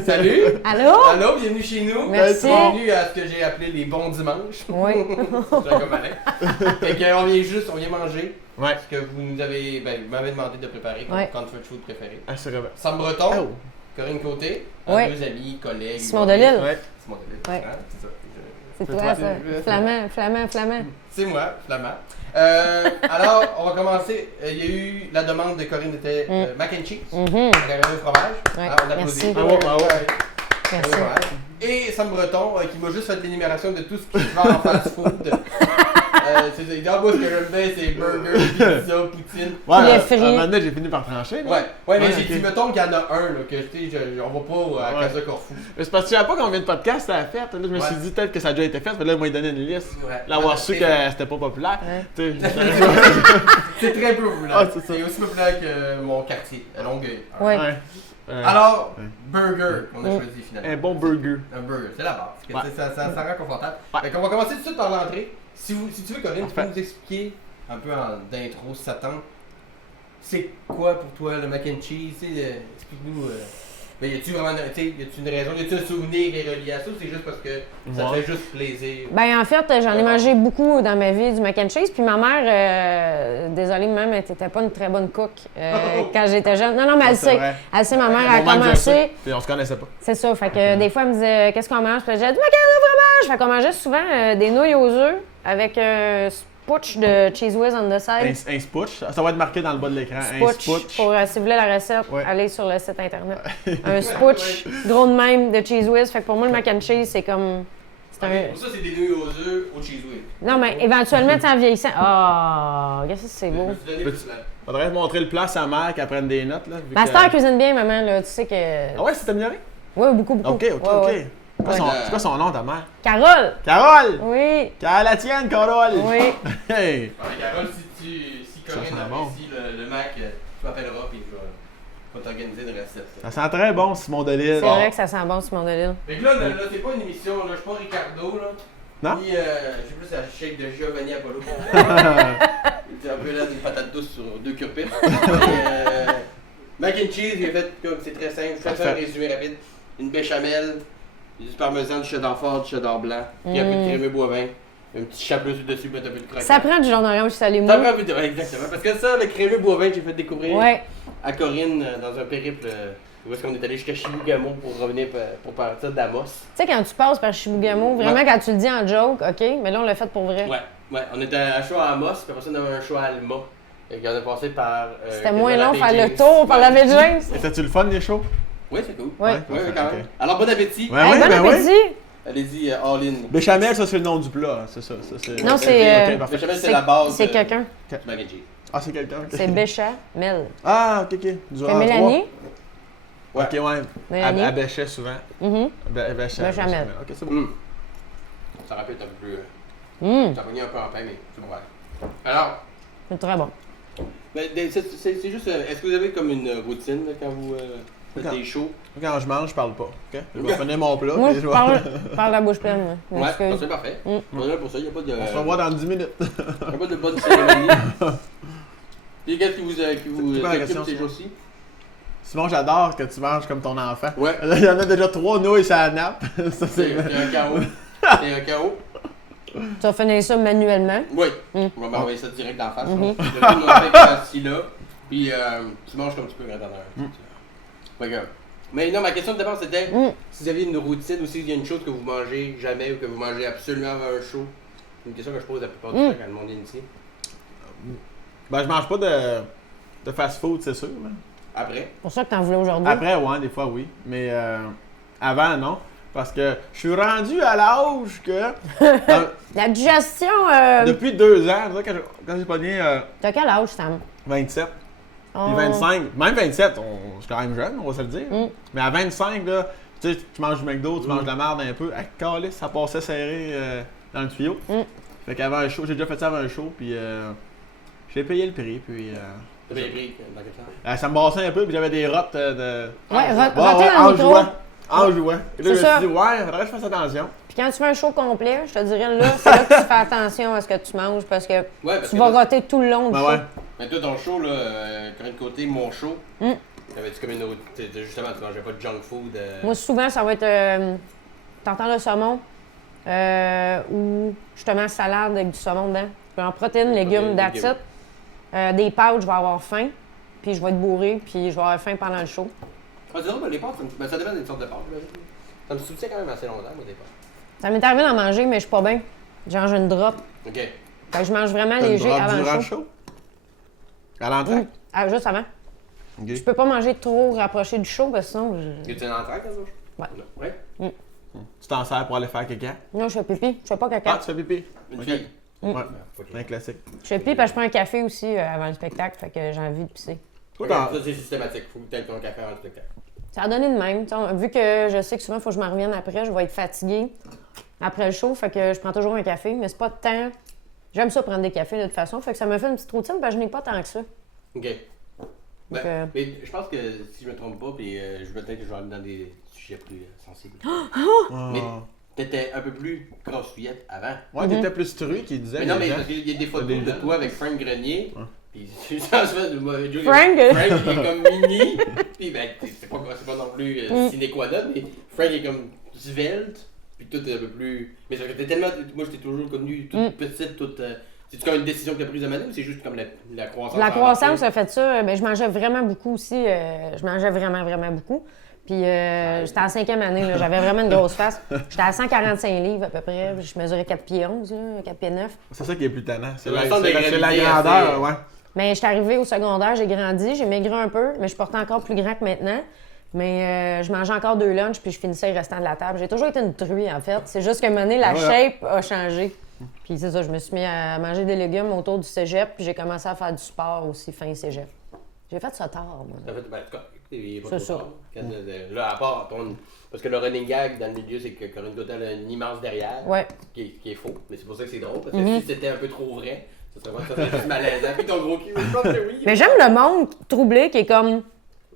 Salut! Allô? Allô, bienvenue chez nous. Merci. Bienvenue à ce que j'ai appelé les bons dimanches. Oui. J'ai comme Alain. Fait qu'on vient manger. Ouais. Ce que vous m'avez demandé de préparer comme comfort food préféré. Ah, c'est vrai. Sam Breton, Oh. Corinne Côté, Ouais. Deux amis, collègues. Simon Delille. Ouais. Simon Delille. Ouais. Hein, c'est ça. C'est C'est toi, toi. ça. Flamand. C'est moi, Flamand. Alors, on va commencer. Il y a eu la demande de Corinne était mac and cheese. Avec un fromage. Ouais, Ah, on applaudit. merci. Bravo. Merci. Et Sam Breton, qui m'a juste fait l'énumération de tout ce qui va en fast food. C'est ça. Il dit, ah, moi, ce que j'aime bien, c'est burger, pizza, poutine. Ouais, Poulet à frit. un moment donné, j'ai fini par trancher. là. Ouais, mais Ouais, j'ai ok. dit, mettons qu'il y en a un, là, que tu sais, on va pas à Ouais. Casa Corfou. Mais c'est parce que je savais pas combien de podcasts ça a fait. Là, je me suis Ouais. dit peut-être que ça a déjà été fait. Mais là, il m'a donné une liste. Ouais. Là, avoir Ouais, su c'est- que c'était pas populaire. Ouais. Tu sais, C'est très populaire. Ah, c'est ça. C'est aussi populaire que mon quartier, à Longueuil. Ouais. ouais. Alors, Ouais. burger, on a choisi finalement. Un bon burger. Un burger, c'est la base. Que, Ouais. tu sais, ça rend confortable. Ouais. Fait qu'on va commencer tout de suite par l'entrée. Si tu veux, Corinne, tu peux Parfait. nous expliquer un peu d'intro, si ça tente. C'est quoi pour toi le mac and cheese? Tu sais, explique-nous. Ben, y a-tu vraiment une raison? Y a-tu un souvenir qui est relié à ça ou c'est juste parce que ça te Ouais. fait juste plaisir? Ben en fait, j'en ai mangé beaucoup dans ma vie du mac and cheese. Puis ma mère, désolée, même, elle n'était pas une très bonne cook quand j'étais jeune. Non, mais elle c'est sait. vrai. Elle sait, ma mère a Mon mère disait ça, commencé. Puis on se connaissait pas. C'est ça. Fait que des fois, elle me disait qu'est-ce qu'on mange? Puis je disais du macaroni au fromage. Fait qu'on mangeait souvent des nouilles aux œufs avec un spooch de cheese whiz on the side. Un spooch. Ça va être marqué dans le bas de l'écran. Un Spooch. spooch. Pour si vous voulez la recette, Ouais. allez sur le site internet. Un spooch gros de même de cheese whiz. Fait que pour moi, le mac and cheese, c'est comme. C'est un. Pour ça, c'est des nouilles aux œufs au cheese whiz. Non, mais éventuellement, tu sais, en vieillissant. Oh, qu'est-ce que c'est Je beau. me suis donné Peux-tu- plus là. Faudrait montrer le plat à sa mère qu'elle prenne des notes. Là, vu Ma que- sœur cuisine bien, maman, là. Tu sais que. Ah ouais, c'est amélioré? Oui, beaucoup, beaucoup. Ok, ok, Ouais, ok. ouais. C'est quoi son nom, ta mère? Carole! Carole! Oui! Carole la tienne, Carole! Oui! Hey! Ouais, Carole, si Corinne Ça sent bon. apprécie le Mac, tu m'appelleras et je vais t'organiser une recette. Ça sent très bon, Simon Delille. C'est vrai que ça sent bon, Simon Delille. Fait que là, c'est pas une émission, là, je suis pas Ricardo, là. Non? Ni, je suis plus à shake de Giovanni Apollo. Il était un peu là d'une patate douce sur deux curpites. Mac and cheese, j'ai fait comme c'est très simple. Je fais un résumé rapide. Une béchamel, du parmesan, du cheddar fort, du cheddar blanc, puis un peu de crémeux boivin, un petit chapeau dessus, puis un peu de croquant. Ça prend du jaune orange salé mou. Ça prend un peu de... ouais, exactement. Parce que ça, le crémeux boivin, j'ai fait découvrir Ouais. à Corinne dans un périple où est-ce qu'on est allé jusqu'à Chibougamau pour revenir pour partir d'Amos. Tu sais, quand tu passes par Chibougamau, vraiment, quand tu le dis en joke, OK, mais là, on l'a fait pour vrai. Ouais, on était à show à Amos, puis après ça, on avait un show à Alma. Et on a passé par. C'était moins la long baie faire le James. tour par la Ouais. baie James. C'était-tu le fun, les shows? Oui, c'est cool. Ouais. Ouais, quand même. ok. Alors, bon appétit. Ouais, Hey, ouais, bon ben ouais. appétit! Allez-y, all in. Béchamel, ça, c'est le nom du plat. Hein, c'est ça. c'est... Non, c'est, Ok, parfait. Béchamel, c'est la base. C'est quelqu'un. du mac and cheese. Ah, c'est quelqu'un. ok. C'est Béchamel. Ah, ok, ok. Du C'est Mélanie. Ok, ouais. Mélanie. Elle bêchait souvent. Mhm. Béchamel. Ok, c'est bon. Ça rappelle un peu plus. Hum, Ça pognait un peu en pain, mais c'est bon. Alors, c'est très bon. c'est juste. Est-ce que vous avez comme une routine là, quand vous faites Non. des shows? Quand je mange, je parle pas. Ok? Je vais finir mon plat. Moi, puis je je vais- parle la bouche pleine, moi. Ouais, M'excuse. c'est parfait. Mm. On est là pour ça, il n'y a pas de. On se revoit dans 10 minutes. Y a pas de bonne cérémonie. Et qu'est-ce qui vous pas la occupe question, ces ça. jours-ci? Simon, j'adore que tu manges comme ton enfant. Ouais. Là, il y en a déjà 3 nouilles sur la nappe. Ça, C'est c'est... un chaos. C'est un chaos. Tu vas finir ça manuellement. Oui. Mm. On va m'envoyer ça direct d'en face. Mhm. Je vais mon assis là. Puis tu manges comme tu peux quand t'en as un. Fait que- Mais non, ma question de départ c'était Mm. si vous aviez une routine ou s'il y a une chose que vous mangez jamais ou que vous mangez absolument avant un show. C'est une question que je pose la plupart du temps quand le monde est ici. Ben, je mange pas de fast-food, c'est sûr. là. Après. C'est pour ça que t'en voulais aujourd'hui. Après, ouais, des fois, oui. Mais avant, non. Parce que je suis rendu à l'âge que... La digestion, depuis 2 ans, tu vois, quand j'ai pogné t'as quel âge, Sam? 27, Oh. puis 25, même 27, je suis quand même jeune, on va se le dire. Mm. Mais à 25, là, tu sais, tu manges du McDo, tu manges de la merde un peu. À calice, ça passait serré dans le tuyau. Mm. Fait qu'avant un show, j'ai déjà fait ça avant un show, puis j'ai payé le prix, puis... T'as bien pris dans quel sens? ça me bassait un peu, puis j'avais des rottes de... Ouais, Ouais, roter dans en le micro. jouant. En jouant. Et là, je me C'est ça. suis dit, ouais, faudrait que je fasse attention. Puis quand tu fais un show complet, je te dirais là, c'est là que tu fais attention à ce que tu manges parce que Ouais, parce tu que vas là- roter tout le long du Ben show. ouais. Mais toi, ton show, là, Corinne Côté, mon show, T'avais-tu comme une autre. Justement, tu mangeais pas de junk food? Moi, souvent, ça va être tartare de saumon ou justement salade avec du saumon dedans. Puis en protéines, légumes, that's it. Des pâtes, je vais avoir faim. Puis je vais être bourrée, puis je vais avoir faim pendant le show. Ah, c'est drôle, les pâtes, ça dépend des sortes de pâtes. Là. Ça me soutient quand même assez longtemps, moi, des pâtes. Ça m'est arrivé d'en manger, mais je suis pas bien. J'ai mangé une drop. OK. Fait que je mange vraiment T'as une léger drop avant durant le le show. show? À l'entrée? Ah, juste avant. Ok. Je peux pas manger trop rapproché du show, parce que sinon, Y a-tu une entrée, quand Ouais. Ouais. Tu t'en sers pour aller faire caca? non, je fais pipi. Je fais pas Ah, caca. tu fais pipi? Une fille. Ouais, Ok. un classique. Je fais pipi parce que je prends un café aussi avant le spectacle, fait que j'ai envie de pisser. Toi, Ok, t'en- ça, c'est systématique. Faut que tu aies ton café avant le spectacle. Ça a donné de même. T'sais, vu que je sais que souvent, il faut que je m'en revienne après, je vais être fatiguée après le show, fait que je prends toujours un café, mais c'est pas de temps. J'aime ça prendre des cafés de toute façon, fait que ça me fait une petite routine, parce que je n'ai pas tant que ça. OK. Ben, euh, mais je pense que si je me trompe pas, puis peut-être que je vais aller dans des sujets plus sensibles. Mais Ah. t'étais un peu plus crossfouillette avant. Ouais, t'étais plus truc, il disait. Mais non, les mais gens. parce qu'il y a des photos Des de gens. toi avec Frank Grenier. Puis ça se fait, moi, Joe, Frank? Frank il est comme mini. Puis ben, c'est pas non plus sine qua non, mais Frank est comme svelte. Puis tout est un peu plus. Mais ça fait que t'es tellement. Moi, je t'ai toujours connu toute petite, toute. C'est-tu comme une décision que t'as prise de manière ou c'est juste comme la croissance? La croissance a fait ça, mais je mangeais vraiment beaucoup aussi. Je mangeais vraiment, vraiment beaucoup. Puis j'étais en 5e année, là, j'avais vraiment une grosse face. J'étais à 145 livres à peu près. Je mesurais 4 pieds 11, là, 4 pieds 9. C'est ça qui est plus tannant. C'est Le la, centre de c'est la- c'est la gravité grandeur, assez- ouais. Mais j'étais arrivée au secondaire, j'ai grandi, j'ai maigri un peu, mais je portais encore plus grand que maintenant. Mais je mangeais encore 2 lunchs, puis je finissais le restant de la table. J'ai toujours été une truie, en fait. C'est juste qu'à un moment donné, la Voilà. shape a changé. Puis c'est ça, je me suis mis à manger des légumes autour du cégep, puis j'ai commencé à faire du sport aussi fin cégep. J'ai fait ça tard, moi. Ça fait, ben, en tout cas, il est pas C'est trop ça. tard. Là, à part ton. Parce que le running gag dans le milieu, c'est que Corinne Gothel a une immense derrière. Ouais. Qui est faux. Mais c'est pour ça que c'est drôle. Parce que si c'était un peu trop vrai, ça serait juste malaisant. Puis ton gros cul, je pense que oui. Mais j'aime le monde troublé qui est comme.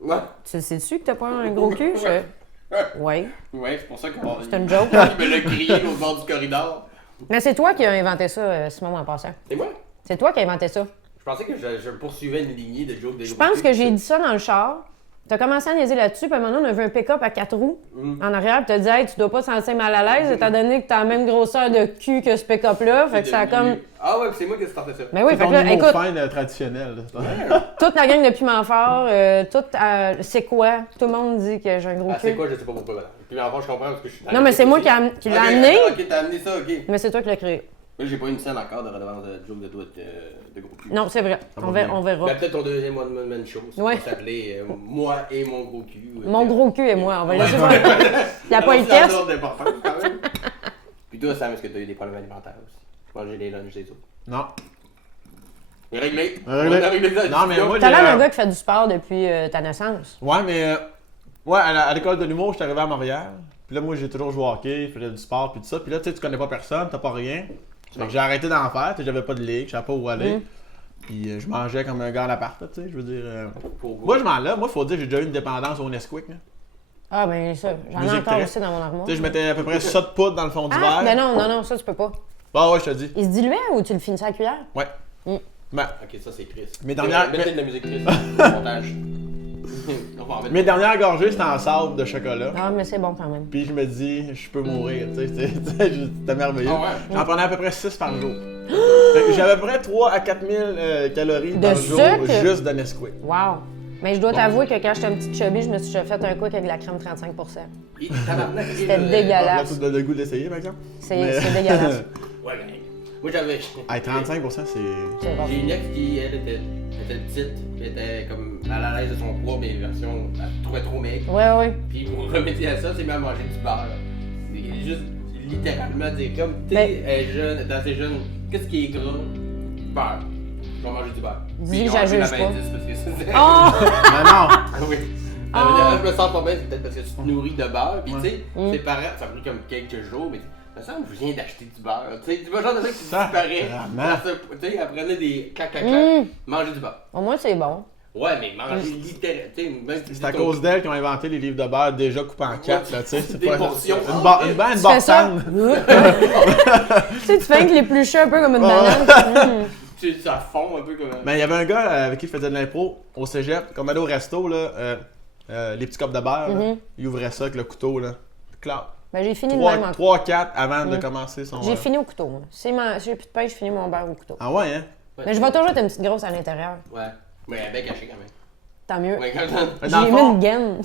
Ouais. Tu sais-tu que t'as pas un gros cul? Je... Ouais. Ouais, c'est pour ça qu'on. C'est une joke. Il me l'a crié au bord du corridor. Mais c'est toi qui as inventé ça, Simon, en passant. C'est moi. C'est toi qui as inventé ça. Je pensais que je poursuivais une lignée de jokes de Je pense que j'ai dit ça dans le char. T'as commencé à niaiser là-dessus, puis maintenant on a vu un pick-up à 4 roues en arrière, puis t'as dit, hey, tu dois pas te sentir mal à l'aise, étant donné que t'as la même grosseur de cul que ce pick-up-là. Fait que ça a comme. Ah ouais, c'est moi qui ai starté ça. Mais oui, C'est fait ton que là, humour écoute, fin traditionnel. là. toute la gang de piment fort, c'est quoi? Tout le monde dit que j'ai un gros Ah, c'est cul. quoi, je sais pas pourquoi, madame. Puis en fait, je comprends parce que je suis dans Non, la mais c'est moi technologie. qui l'ai Ok, amené, Ok, t'as amené ça, ok. mais c'est toi qui l'as créé. Moi, j'ai pas une scène encore de redevance de joke de toi de gros cul. Non, c'est vrai. On verra. Ben, peut-être ton deuxième One Man Show. Ça Ouais. va s'appeler Moi et mon gros cul. Mon gros cul et moi, on va laisser Ouais. faire la politesse. C'est important quand même. Puis toi, Sam, est-ce que t'as eu des problèmes alimentaires aussi? Manger des lunchs des autres. Non. Mais réglé. Réglé. On a réglé ça. Non, mais moi, T'as l'air d'un j'ai- gars qui fait du sport depuis ta naissance. Ouais, mais. Ouais, à l'école de l'humour, j'étais arrivé à Montréal. Puis là, moi, j'ai toujours joué au hockey, je faisais du sport, puis tout ça. Puis là, tu sais, tu connais pas personne, t'as pas rien. Fait que j'ai arrêté d'en faire, tu sais, j'avais pas de ligue, je savais pas où aller. Puis je mangeais comme un gars à l'appart, là, tu sais, je veux dire. Moi, je m'en lave. Moi, faut dire, j'ai déjà eu une dépendance au Nesquik, là. Ah, ben ça, j'en ai Musique encore très. aussi dans mon armoire. Tu sais, je mettais à peu près ça de poudre dans le fond du Ah, verre. ben non, ça tu peux pas. Bah ouais, je te dis. Il se diluait ou tu le finissais à la cuillère? Ouais. Ben, Ok, ça c'est triste. Mes dernières- Mettez de la musique triste. Montage. On va en mettre. mes dernières gorgées, c'était en sable de chocolat. Ah, mais c'est bon quand même. Puis je me dis, je peux mourir, tu sais, c'était merveilleux. Ah ouais? J'en prenais à peu près 6 par jour. Fait que j'avais à peu près 3 à 4 000 calories De par jour sucre? juste de Nesquik. Wow. Mais je dois t'avouer que quand j'étais un petit chubby, je me suis déjà fait un quick avec de la crème 35%. C'était Là, dégueulasse. tu donnes le goût d'essayer, par exemple? C'est Mais- c'est dégueulasse. Ouais, mais. Moi j'avais. Hey, 35%, c'est... C'est bon. J'ai une ex qui, elle, était petite, elle était comme mal à l'aise de son poids, mais version. Elle trouvait trop maigre. Ouais. Puis pour remédier à ça, c'est mis à manger du beurre. C'est juste littéralement dire comme, tu Ben- sais, elle est jeune, dans ses jeunes, qu'est-ce qui est gras? Beurre. Je vais manger du beurre. Dis, Puis ils ont j'en enlevé la juge pas. 20 parce que c'est. Oh! Mais non! Oui. Ah. Je me sens pas bien, c'est peut-être parce que tu te nourris de beurre. Puis tu sais, Mm. ses parents, ça a pris comme quelques jours, mais ça me semble que je viens d'acheter du beurre. Tu sais, tu vois, genre de mec qui Ça, disparaît. vraiment. Tu sais, elle prenait des clac, Mm. manger du beurre. Au moins, c'est bon. Ouais, mais manger littéralement. Tu sais, même si C'est à cause d'elle qu'ils ont inventé les livres de beurre déjà coupés en 4, là, tu sais. C'est Des pas... portions. Une Tu bonne fais ça. bartane. Tu sais, tu fais que l'éplucher un peu comme une banane. Ça fond un peu comme. Mais il y avait un gars avec qui je faisais de l'impro au cégep. Quand on allait au resto, là, les petits copes de beurre, là, il ouvrait ça avec le couteau. Là. Clap. Ben, j'ai fini de même en 3-4 avant de commencer son. J'ai fini au couteau. Moi. Si j'ai plus de pain, je finis mon beurre au couteau. Ah ouais, hein? Mais je vais toujours être une petite grosse à l'intérieur. Ouais. Mais elle est bien cachée quand même. Tant mieux. Ouais, quand même. Dans J'ai le mis fond, une gaine.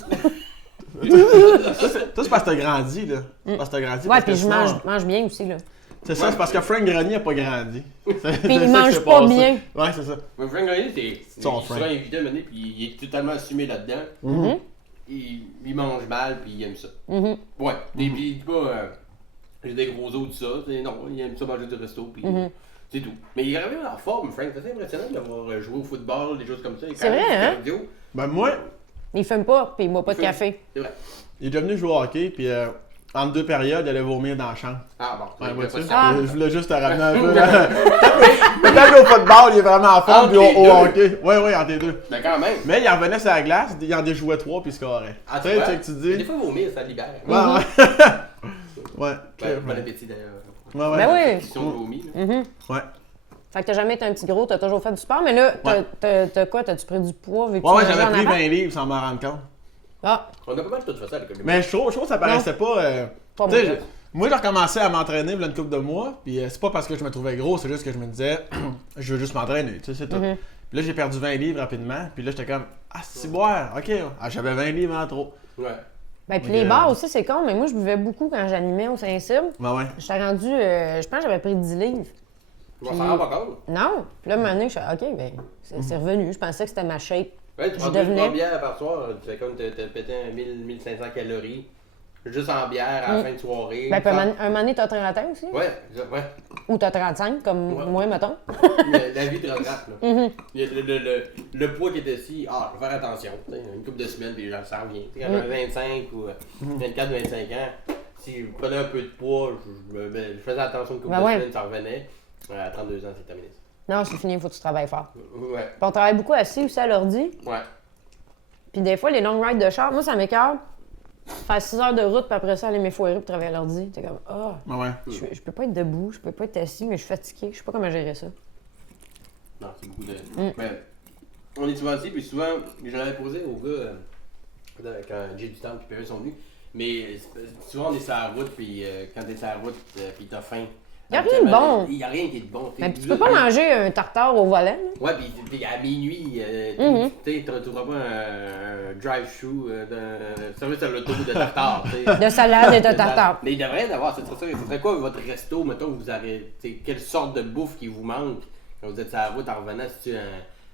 ça, c'est parce que t'as grandi, là. C'est parce que t'as grandi. Ouais, parce que puis je sinon, mange bien aussi, là. C'est ça, c'est parce que Frank Grenier a pas grandi. Puis il mange pas bien. Ouais, c'est ça. Mais Frank Grenier, c'est. Son Il sera Frank. invité à un moment donné, puis il est totalement assumé là-dedans. Il mange mal, puis il aime ça. Ouais. Et puis il dit pas. J'ai des gros os de ça. Non, il aime ça manger du resto, puis. C'est tout. Mais il est revenu en forme, Frank. C'est impressionnant d'avoir joué au football, des choses comme ça. C'est vrai, hein? Cardio. Ben moi, Il fume pas, puis il boit pas de fume. café. C'est vrai. il est devenu jouer au hockey, puis entre deux périodes, il allait vomir dans la chambre. Ah bon, Ouais, il vois-tu? pas ça. Je voulais juste te ramener un peu. Peut-être au football, il est vraiment en forme, Entre puis les au deux. hockey. Ouais, entre les deux. Mais quand même. Mais il revenait sur la glace, il en déjouait 3 puis il scorait. Ah, Tu sais, vois? tu sais que tu Mais des dis. fois, vomir, ça libère. Ouais, ouais. Ouais. Bon appétit d'ailleurs. Ouais, ouais. Ben oui. Question de vomi. là. Ouais. Fait que t'as jamais été un petit gros, t'as toujours fait du sport, mais là, t'as quoi? T'as-tu pris du poids vu que Ouais, tu mangeais j'avais en pris appart? 20 livres sans m'en rendre compte. Ah, On a pas mal tout fait ça à l'école. Mais je trouve que ça paraissait pas. pas Tu sais, moi. moi, j'ai recommencé à m'entraîner il y a une couple de mois, puis c'est pas parce que je me trouvais gros, c'est juste que je me disais, je veux juste m'entraîner, tu sais, c'est tout. Puis là, j'ai perdu 20 livres rapidement, puis là, j'étais comme, ah, c'est boire, ok. Ah, j'avais 20 livres en trop. Ouais. Ben, puis Ok. les bars aussi, c'est con, mais moi, je buvais beaucoup quand j'animais au Saint-Cybe. Ouais. J'étais rendu, je pense que j'avais pris 10 livres. On s'en rend pas compte. Non. Puis là, un moment donné, je suis OK, ben, c'est revenu. Je pensais que c'était ma shape. Ouais, tu Je prends devenais- 3 bières par soir, tu fais comme t'as pété 1500 calories. Juste en bière à la fin de soirée. Ben, puis un moment donné, t'as 30 ans aussi. Ouais, Ou t'as 35, comme Ouais. moi, mettons. la vie te rattrape, là. Il y a le poids qui était ici, je vais faire attention. Tu sais, une couple de semaines, puis genre, ça revient. Tu sais, quand j'avais 25 ou 24-25 ans, si je prenais un peu de poids, je faisais attention une couple Ben de ouais. semaines, ça revenait. À 32 ans, c'est terminé. Non, c'est fini, il faut que tu travailles fort. Ouais, Puis on travaille beaucoup assis aussi à l'ordi. ouais. Puis des fois, les long rides de char, moi, ça m'écoeure. Faire 6 heures de route, puis après ça, aller m'effoirer pour travailler à l'ordi. T'es comme, Ouais. je peux pas être debout, je peux pas être assis, mais je suis fatigué. Je sais pas comment gérer ça. Non, c'est beaucoup de. Mais on est souvent ici, puis souvent, je l'avais posé au gars quand Jay du Temple et PE sont venus. Mais souvent, on est sur la route, puis quand t'es sur la route, puis t'as faim. Y a rien de bon. Il y a rien qui est de bon. Mais puis tu peux pas manger un tartare au volant. là. Ouais, puis à minuit, tu trouveras pas un drive-thru d'un service à l'auto de tartare. tu sais. De salade et de tartare. Mais il devrait y avoir, ce serait quoi votre resto, mettons, que vous avez, quelle sorte de bouffe qui vous manque quand vous êtes sur la route en revenant, si tu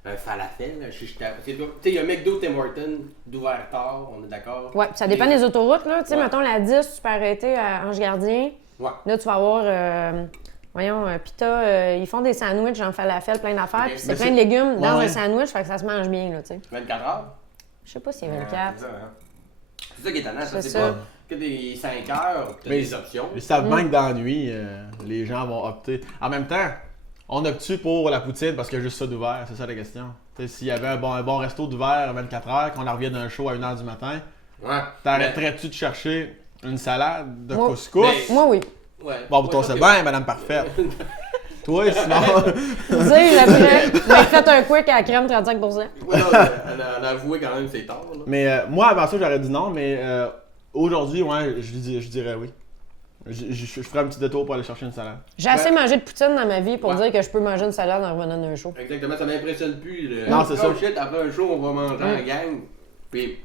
un falafel, un shish kebab. Tu sais, il y a McDo, Tim Hortons, d'ouvert tard, on est d'accord? Ouais, puis ça dépend des autoroutes. Là. Tu sais, mettons la 10, tu peux arrêter à Ange Gardien. Ouais. Là, tu vas avoir, pita, ils font des sandwichs en falafel, plein d'affaires, Ok. puis c'est Mais plein c'est- de légumes dans Ouais. un sandwich, fait que ça se mange bien, là, tu sais. 24 heures? Je sais pas s'il y a Ouais, 24. c'est ça, hein. C'est ça qui est étonnant, C'est c'est ça. pas que des 5 heures, t'as Mais des options. Ils savent bien que dans la nuit, les gens vont opter. En même temps, on opte pour la poutine parce qu'il y a juste ça d'ouvert, c'est ça la question. Tu sais, s'il y avait un bon resto d'ouvert à 24 heures, qu'on en revienne d'un show à 1h du matin, Ouais. t'arrêterais-tu de chercher une salade de Moi- couscous? Mais- Moi, oui. Ouais. Bon, pour toi, c'est bien, madame parfaite. Toi, sinon. Dis, après, ben, faites un quick à la crème 35%. Ouais, non, on a avoué quand même que c'est tard. Là. Mais moi, avant ça, j'aurais dit non, mais aujourd'hui, ouais, je dirais oui. Je ferais un petit détour pour aller chercher une salade. J'ai assez mangé de poutine dans ma vie pour Ouais. dire que je peux manger une salade en revenant d'un show. Exactement, ça m'impressionne plus. Non, c'est ça. Shit, après un show, on va manger en gang. Puis,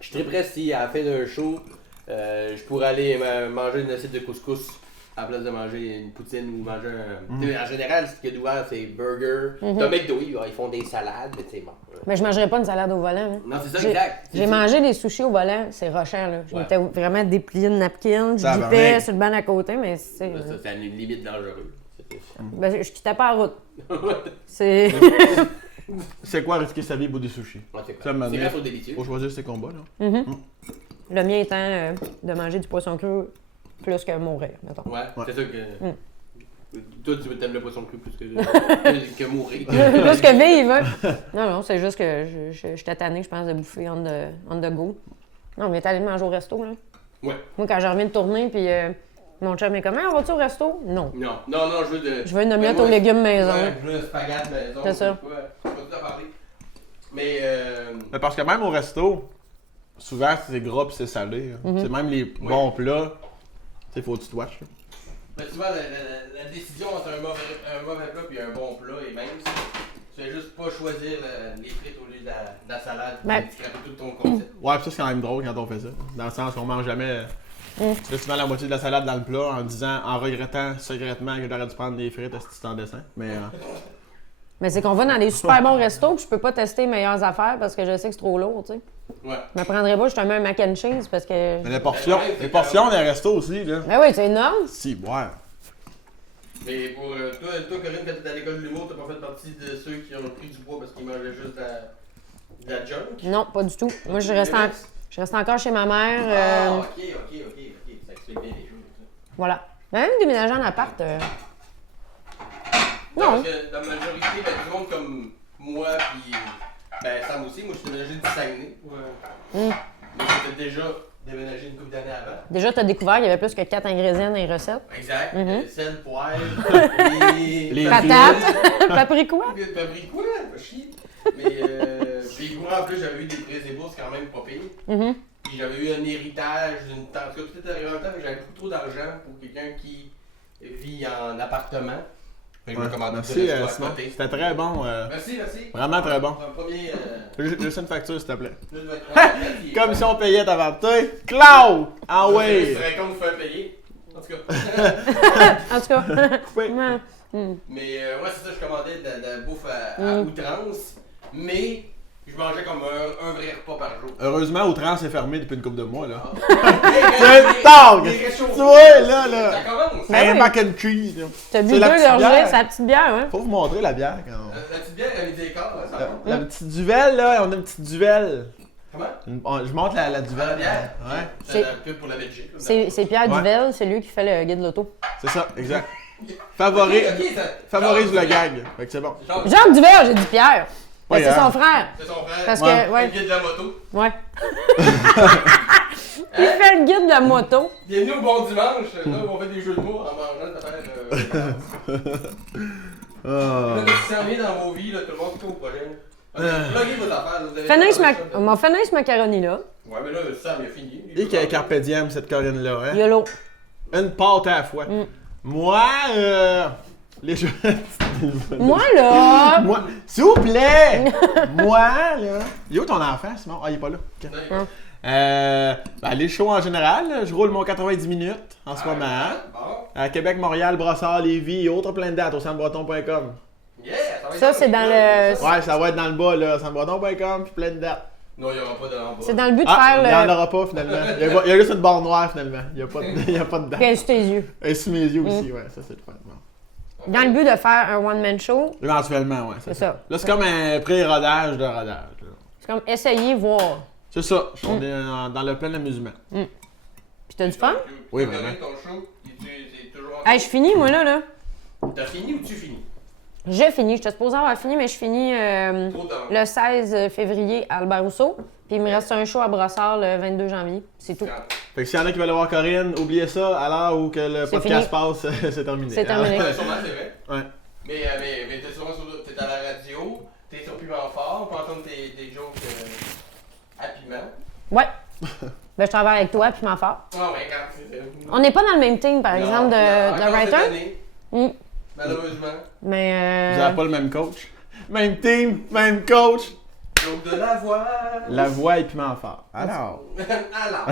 je suis très prêt si à la fin d'un show, je pourrais aller manger une assiette de couscous à la place de manger une poutine ou manger un. Tu sais, en général, ce qu'il y a d'ouvert, c'est burger. T'as McDo, ils font des salades, mais c'est bon. Mais je mangerais pas une salade au volant. hein. Non, c'est ça, J'ai- exact. J'ai mangé des sushis au volant, c'est rochant, là. Je Ouais. m'étais vraiment déplié une napkin, je Ça va dippais bien. sur le banc à côté, mais c'est... Ça, c'est à une limite dangereuse. Ben, je quittais pas la route. C'est... C'est quoi risquer sa vie pour des sushis? Ouais, c'est Ça quoi? m'a C'est mis- grave au délicieux. Faut choisir ses combats, là. Le mien étant de manger du poisson cru plus que mourir, mettons. Ouais, c'est sûr que. Toi, tu aimes le poisson cru plus que mourir. Plus que vivre, hein? Non, c'est juste que j'étais tannée, je pense, de bouffer on the go. Non, on est allé manger au resto, là. Ouais. Moi, quand je reviens de tourner, puis Mon chum est comment? On va-tu au resto? Non. Non, je veux de. Je veux une omelette aux légumes maison. Ouais, je veux un spaghetti maison. C'est ça. Quoi. Je vais tout en parler. Mais Mais parce que même au resto, souvent c'est gras pis c'est salé. Hein. C'est même les bons plats. Tu sais, faut que tu te watches. mais souvent, la décision entre un mauvais plat et un bon plat est même. Tu fais juste pas choisir les frites au lieu de la salade. Ben. Tu scrapes tout ton concept. Ouais, pis ça c'est quand même drôle quand on fait ça. Dans le sens qu'on mange jamais. Tu fais souvent la moitié de la salade dans le plat en disant, en regrettant secrètement que j'aurais dû prendre des frites à ce petit en dessin. Mais c'est qu'on va dans des super bons restos puis je peux pas tester les meilleures affaires parce que je sais que c'est trop lourd, tu sais. Ouais. Je me prendrais pas justement un mac and cheese parce que. Mais les portions des restos aussi, là. Ben oui, c'est énorme. Si, ouais. Mais pour toi, Corinne, quand t'étais à l'école de l'humour, t'as pas fait partie de ceux qui ont pris du poids parce qu'ils mangeaient juste de la junk? Non, pas du tout. Moi, je reste encore chez ma mère. Ah, ok. Ça explique bien les choses. Ça. Voilà. Même déménager en appart. Non. Parce que la majorité, du monde comme moi, puis Sam aussi, moi je suis déménagé du Saguenay. Ouais. Mais j'étais déjà déménagé une couple d'années avant. Déjà, tu as découvert qu'il y avait plus que 4 ingrédients dans les recettes. Exact. Sel, poivre, Les Patates, paprikois. Paprikois, pas chier. Mais puis moi en plus j'avais eu des prises et bourses quand même pas pires. Puis j'avais eu un héritage d'une tante. En tout cas, tout était arrivé en même temps, mais j'avais beaucoup trop d'argent pour quelqu'un qui vit en appartement. Fait que je me commande merci, des restos à Simon. côté. C'était très bon. Merci. Vraiment très bon. Un premier. Juste une facture, s'il te plaît. Là, je vais être Comme si on payait ta vente. Cloud! Ah Je ouais! serais con de faire payer. En tout cas. En tout cas. Oui. Mais ouais, c'est ça, je commandais de la bouffe à outrance. Mais je mangeais comme un vrai repas par jour. Heureusement, Outrance est fermé depuis une couple de mois, là. C'est tard! des réchauffés. Tu vois, là! Ça commence. Ben Un oui. mac and cheese, là. T'as bu C'est 2 la petite gorgées, bière. c'est la petite bière, hein? Faut vous montrer la bière quand La petite bière à midi et quart, ça va. La petite duvel, là, on a une petite duvel. Comment? Je montre la duvel. La bière? Ouais, C'est la pub pour la Belgique. C'est Pierre Ouais. Duvel, c'est lui qui fait le guide de l'auto. c'est ça, exact. Ok, Favorise Favorise le gag. Fait que c'est bon. Jean Duvel, j'ai dit Pierre. Ben, Oui, c'est hein. son frère. C'est son frère. Parce Ouais. que, ouais. Le guide de la moto. Ouais. Il fait le guide de la moto. Bienvenue au bon dimanche. Là, on fait des jeux de mots en mangeant de faire. Ah. Là, qu'est-ce qui s'en vient dans vos vies, là, tout le monde, tout au projet. Pluguez vos affaires. Là, vous avez Fenêtre fait on m'a fait ce macaroni-là. Ouais, mais là, Sam, il a fini. Et qu'il y a Carpe Diem, cette Corinne-là, hein? YOLO. Une pâte à la fois. Moi, les jeux. Moi, là. Moi, s'il vous plaît! Moi, là. Il est où ton enfant, Simon? Ah, il est pas là. Ok. Non, Ben, les shows en général, là, je roule mon 90 minutes en ce moment. Bon. À Québec, Montréal, Brossard, Lévis et autres plein de dates au centrebreton.com. Yeah, va être Ça, c'est dans le. Ouais, ça va être dans le bas, là, centrebreton.com puis plein de dates. Non, il n'y aura pas de l'emploi. C'est dans le but de Ah, il n'y faire en le. aura pas finalement. Il y a juste une barre noire finalement. Il n'y a, pas de date. Bien sur tes yeux. Et sous mes yeux aussi, ouais, ça c'est le fun. Bon. Dans le but de faire un one-man show, Éventuellement, ouais. c'est ça. Là, c'est comme un pré-rodage de rodage. Là. C'est comme essayer, voir. C'est ça. On est dans le plein amusement. Puis t'as du fun? Oui, Corinne, vraiment. ton show, c'est toujours en Hey, je finis, moi, là. T'as fini ou tu finis? J'ai fini. J'étais supposée avoir fini, mais je finis Trop d'avance. le 16 février à Albert Rousseau. Puis il me reste un show à Brossard le 22 janvier. C'est tout. Fait que s'il y en a qui veulent voir Corinne, oubliez ça à l'heure où que le C'est podcast fini. passe, c'est terminé. C'est terminé. Ouais, sûrement, c'est vrai. Ouais. Mais t'es souvent sur. T'es à la radio, t'es sur Piment Fort, on peut entendre des jokes à piment. Ouais. Ben, je travaille avec toi, puis m'en fort. Ah ouais, quand c'est. On n'est pas dans le même team, par exemple, de encore cette writer. année, Mm. malheureusement. Mais. Vous n'avez pas le même coach. Même team, même coach. Joke de la voix. La voix et piment fort. Alors. Alors.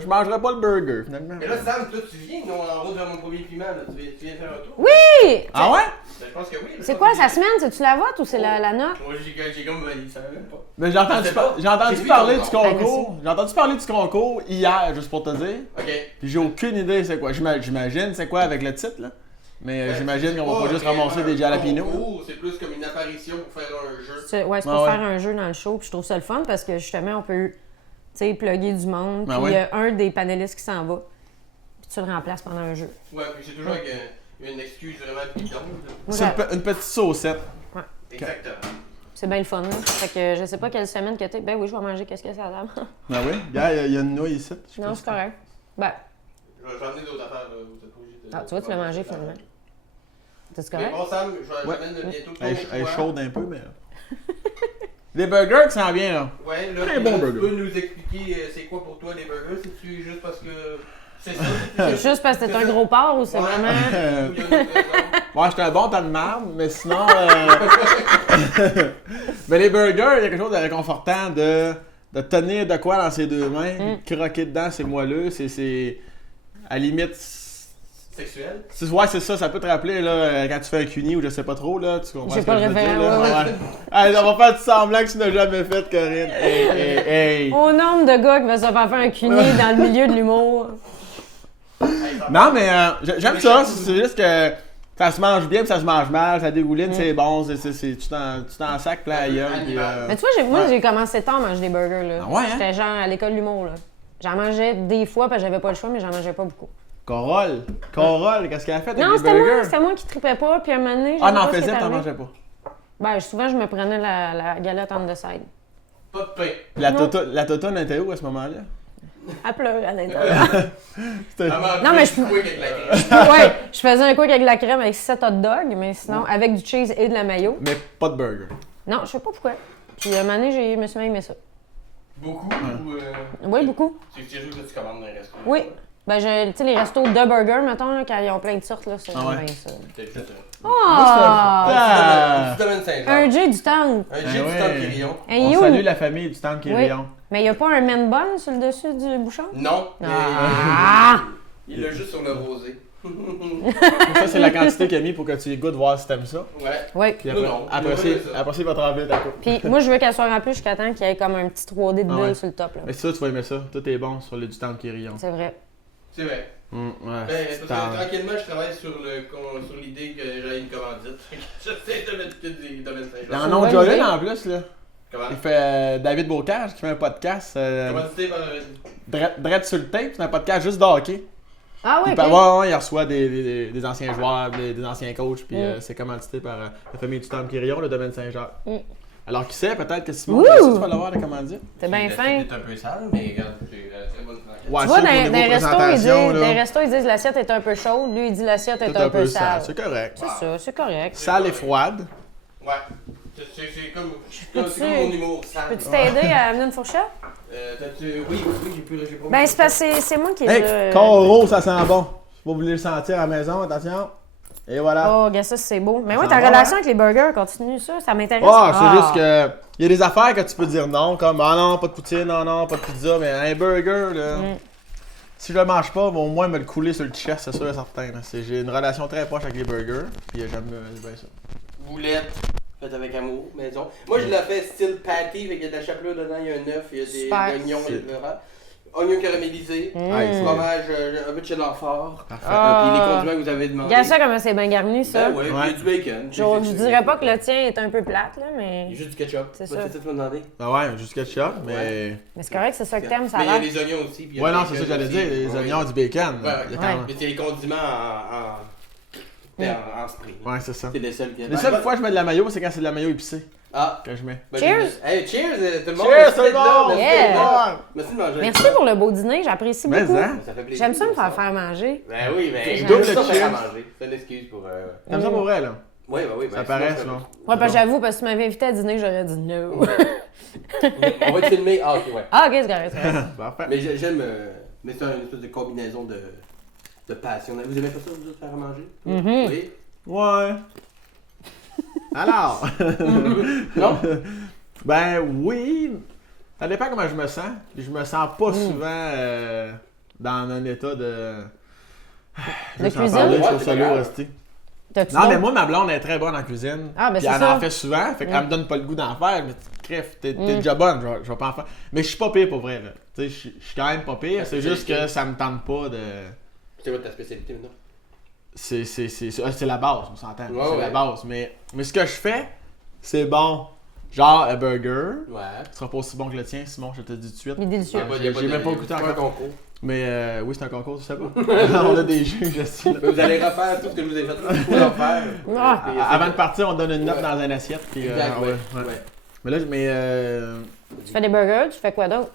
Je mangerai pas le burger finalement. Mais là, Sam, toi, tu viens, nous, en route vers mon premier piment, là. Tu viens faire un tour? Oui! Ah ouais? Ben, je pense que oui. là, C'est je quoi, pense que sa semaine? C'est-tu la vote ou c'est la note? Moi, j'ai comme. Il savait même pas. Mais j'ai entendu, Je sais pas. j'ai entendu J'ai vu parler ton du nom. concours. J'ai entendu parler du concours hier, juste pour te dire. Ok. Puis j'ai aucune idée c'est quoi. J'imagine c'est quoi avec le titre là. Mais j'imagine qu'on va pas juste ramasser des jalapenos. concours, c'est plus comme une apparition pour faire un jeu. C'est Ah pour ouais. faire un jeu dans le show. Puis je trouve ça le fun parce que justement, on peut, tu sais, plugger du monde. Ah Puis il ouais. y a un des panélistes qui s'en va. Puis tu le remplaces pendant un jeu. Ouais, puis c'est toujours avec une excuse vraiment bidon. là. Moi, C'est une petite saucette. Exactement. c'est bien le fun. Là. Fait que je sais pas quelle semaine que t'es. Ben oui, je vais manger qu'est-ce que c'est à la table. Ah oui? Gars, il y a une nouille ici. je Non, pense. c'est correct. Ben, J'en ai d'autres affaires, là. Vous êtes pas obligés de. Ah, tu vois, tu l'as mangé finalement. C'est Mais correct? bon, Sam, Ouais. j'amène bientôt ton Elle est choix. chaude un peu, mais. Les burgers qui s'en viennent, là. Ouais, là, Très bon tu burger. peux nous expliquer c'est quoi pour toi les burgers? C'est-tu juste parce que c'est ça? C'est juste parce que t'es un gros porc ou c'est Ouais. vraiment. Ou il y a une autre raison? Moi, j'étais un bon tas de marde, mais sinon. Mais les burgers, il y a quelque chose de réconfortant de tenir de quoi dans ses deux mains, croquer dedans, c'est moelleux, c'est. À la limite. Sexuel? Ouais, c'est ça, ça peut te rappeler là, quand tu fais un cuni ou je sais pas trop, là, tu comprends J'ai ce pas que je le veux dire, référent, là? ouais. Allez, on va faire du semblant que tu n'as jamais fait, Corinne. Hey. Au nombre de gars qui veulent se faire faire un cuni dans le milieu de l'humour. Non, mais j'aime ça, c'est juste que ça se mange bien puis ça se mange mal, ça dégouline, c'est bon, tu t'en sac plein la gueule. puis, Mais tu vois, moi, j'ai commencé tard à manger des burgers. Là. Ah ouais, hein? J'étais genre à l'école de l'humour. Là. J'en mangeais des fois parce que j'avais pas le choix, mais j'en mangeais pas beaucoup. Carole, qu'est-ce qu'elle a fait avec Non, les burgers? c'était moi qui tripais pas, puis à un moment donné, je Ah sais non, pas ce qui faisais, est t'en arrivé. mangeais pas. Ben, souvent, je me prenais la galette on the side. Pas de pain. Puis la Non. Totoune était où à ce moment-là? Elle pleurait à l'intérieur. C'était- Non, mais je- quick avec la crème. Ouais, je faisais un quick avec de la crème avec 7 hot dogs, mais sinon, avec du cheese et de la mayo. Mais pas de burger. Non, je sais pas pourquoi. Puis à un moment donné, je me suis même aimé ça. Beaucoup ou. Oui, beaucoup. C'est juste que tu commandes dans un restaurant. Oui. Ben, tu sais, les restos de burgers, mettons, là, quand ils ont plein de sortes, là, c'est Ah ouais. bien ça. C'est juste ça. Ah! Ah! Du domaine Saint-Jean. Un J du temps. Un J Ah du ouais. temps Quirillon. Hey, On you. salue la famille du Temple Quirillon. Mais il a pas un man bun sur le dessus du bouchon? Non, mais Ah! il l'a juste sur le rosé. Ça, c'est la quantité qu'il a mis pour que tu y goûtes voir si t'aimes ça. Ouais. Oui. Puis après, Non, après, il ça, a pas fait ça. après ça, il va te remplir ta coupe. Puis moi, je veux qu'elle soit remplie jusqu'à temps qu'il y ait comme un petit 3D de Ah bulle ouais. sur le top. Là. Mais ça, tu vas aimer ça. Tout est bon sur le du Temple Quirillon. C'est vrai. C'est vrai. Ouais. Ben, c'est parce que en- tranquillement, je travaille sur l'idée que j'aille une commandite. J'essaie de mettre tout des domaines Il y Saint-Jean. en a un bonne Joel idée. en plus, là. Comment? Il fait David Bocage qui fait un podcast. Commandité par. Dread sur le tape, c'est un podcast juste de hockey. Ah oui, Il, ok. il reçoit des anciens joueurs, des anciens coachs, puis c'est commandité par la famille du Temple Quirillon, le domaine Saint-Jean. Alors qui sait, peut-être que Simon, Ouh! tu vas l'avoir la commandite. C'est bien fin. C'est un peu sale, mais regarde, c'est très bonne franquette. Ouais, Tu vois, ça, pour dans niveau les restos, présentation, là, des restos, ils disent l'assiette est un peu chaude. Lui, il dit l'assiette est tout un peu sale. C'est correct. C'est ça, c'est correct. Sale et froide. Ouais. C'est comme. Peux-tu- C'est comme mon humour sale. Peux-tu t'aider à amener une fourchette? Oui, j'ai pas. Ben, c'est parce que c'est moi qui Hey, ai. Coro, ça sent bon. Vous voulez le sentir à la maison, attention. Et voilà. Oh, gars, ça, c'est beau. Mais ouais, Ça ta va, relation hein? avec les burgers, continue ça m'intéresse. Ah, c'est juste que. Il y a des affaires que tu peux dire non, comme ah non, pas de poutine, non, pas de pizza, mais un burger, là. Si je le mange pas, au moins me le couler sur le chest, c'est sûr et certain. là. J'ai une relation très proche avec les burgers, puis j'aime bien ça. Boulette, faite avec amour, maison. Moi, je l'ai fait style patty, avec de la chapelure dedans, il y a un œuf, il y a Super. des oignons, il y a de l'orange. Oignons caramélisés, fromage, un peu de cheddar fort. Puis les condiments que vous avez demandé. Regarde ça comment c'est bien garni, ça. Ben ouais, puis il y a du bacon. Je dirais pas que le tien est un peu plate, là, mais. Il y a juste du ketchup. C'est ça. ça. C'est ça que tu m'as demandé. Ah ouais, juste ketchup, mais. Mais c'est correct, c'est ça que t'aimes, ça Mais il y a va. les oignons aussi. puis il y a Ouais, le non, c'est bacon ça que j'allais aussi. dire, les Ouais, oignons, du bacon. Ouais, Il y a quand même- Mais c'est les condiments en spray. Ouais, c'est ça. C'est les seuls qui. Les seules fois que je mets de la mayo, c'est quand c'est de la mayo épicée Ah. que je mets. Ben, Cheers! Hey, cheers tout le monde! Cheers, tout le Merci d'être là, monde! merci Yeah! d'être là. Merci de manger. Merci pour le beau dîner, j'apprécie Mais beaucoup. hein? Ça fait plaisir. J'aime ça me faire manger. Ben oui, ben J'aime double ça faire cheers. à manger. C'est une excuse pour. T'aimes ça pour vrai, là? Oui, ben oui. Ça paraît, sinon. Ouais, parce que j'avoue, parce que tu m'avais invité à dîner, j'aurais dit no. On va te filmer. Ah, ok, ouais. Ah, ok, c'est correct, c'est correct. Parfait. Mais j'aime. Mais c'est une espèce de combinaison de passion. Vous aimez pas ça, vous autres, faire à manger? Oui. Ouais. Alors? Non? Ben oui. Ça dépend comment je me sens. Puis je me sens pas souvent dans un état de. Juste en cuisine? parler, je Ouais, trouve c'est ça pas lourd, grave. esti. T'as-tu Non, mais d'autres? moi, ma blonde est très bonne en cuisine. Ah, ben Puis c'est elle ça. en fait souvent. Fait qu'elle me donne pas le goût d'en faire. Mais crève, t'es déjà bonne. Je vais pas en faire. Mais je suis pas pire pour vrai, là. Tu sais, je suis quand même pas pire. C'est juste que ça me tente pas de. C'est quoi ta spécialité maintenant? C'est la base, on s'entend. Ouais, c'est ouais. la base. Mais ce que je fais, c'est bon. Genre un burger. Ouais. Ce sera pas aussi bon que le tien, Simon, je te le dis tout de suite. Il est délicieux. J'ai même pas goûté encore. encore. Un concours. Mais oui, c'est un concours, tu sais pas. On a des juges aussi. là. Mais vous allez refaire tout ce que je vous ai fait. Vous allez refaire. Ah. Avant de partir, on donne une note dans une assiette. Puis, Exact, ouais, ouais. ouais. Ouais. Mais là, Tu fais des burgers, tu fais quoi d'autre?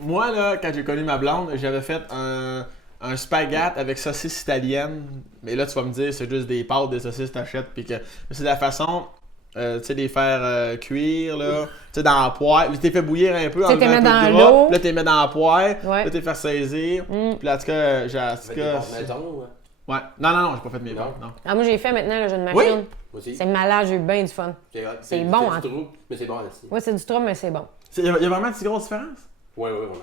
moi, là, quand j'ai connu ma blonde, j'avais fait un un spaghette avec saucisse italienne. Mais là, tu vas me dire, c'est juste des pâtes, des saucisses, t'achètes. Puis que c'est de la façon, tu sais, les faire cuire, là. Tu sais, dans la poêle. Tu t'es fait bouillir un peu, Tu sais, t'es enlever mis un peu de dans gras, l'eau. puis là, t'es mis dans la poêle. Ouais. Là, t'es fait saisir. Puis là, en tout cas, j'ai. En tout Avec des cas, pâtes maison, ouais. ouais. Non, j'ai pas fait mes Non. pâtes, non. Ah, moi, j'ai fait maintenant, là, j'ai une Oui. machine. Moi aussi. C'est malade, j'ai eu bien du fun. C'est hot. C'est bon, hein. du trou, mais c'est bon aussi. Ouais, c'est du trouble, mais c'est bon. Il y a vraiment une si grosse différence? Ouais, vraiment.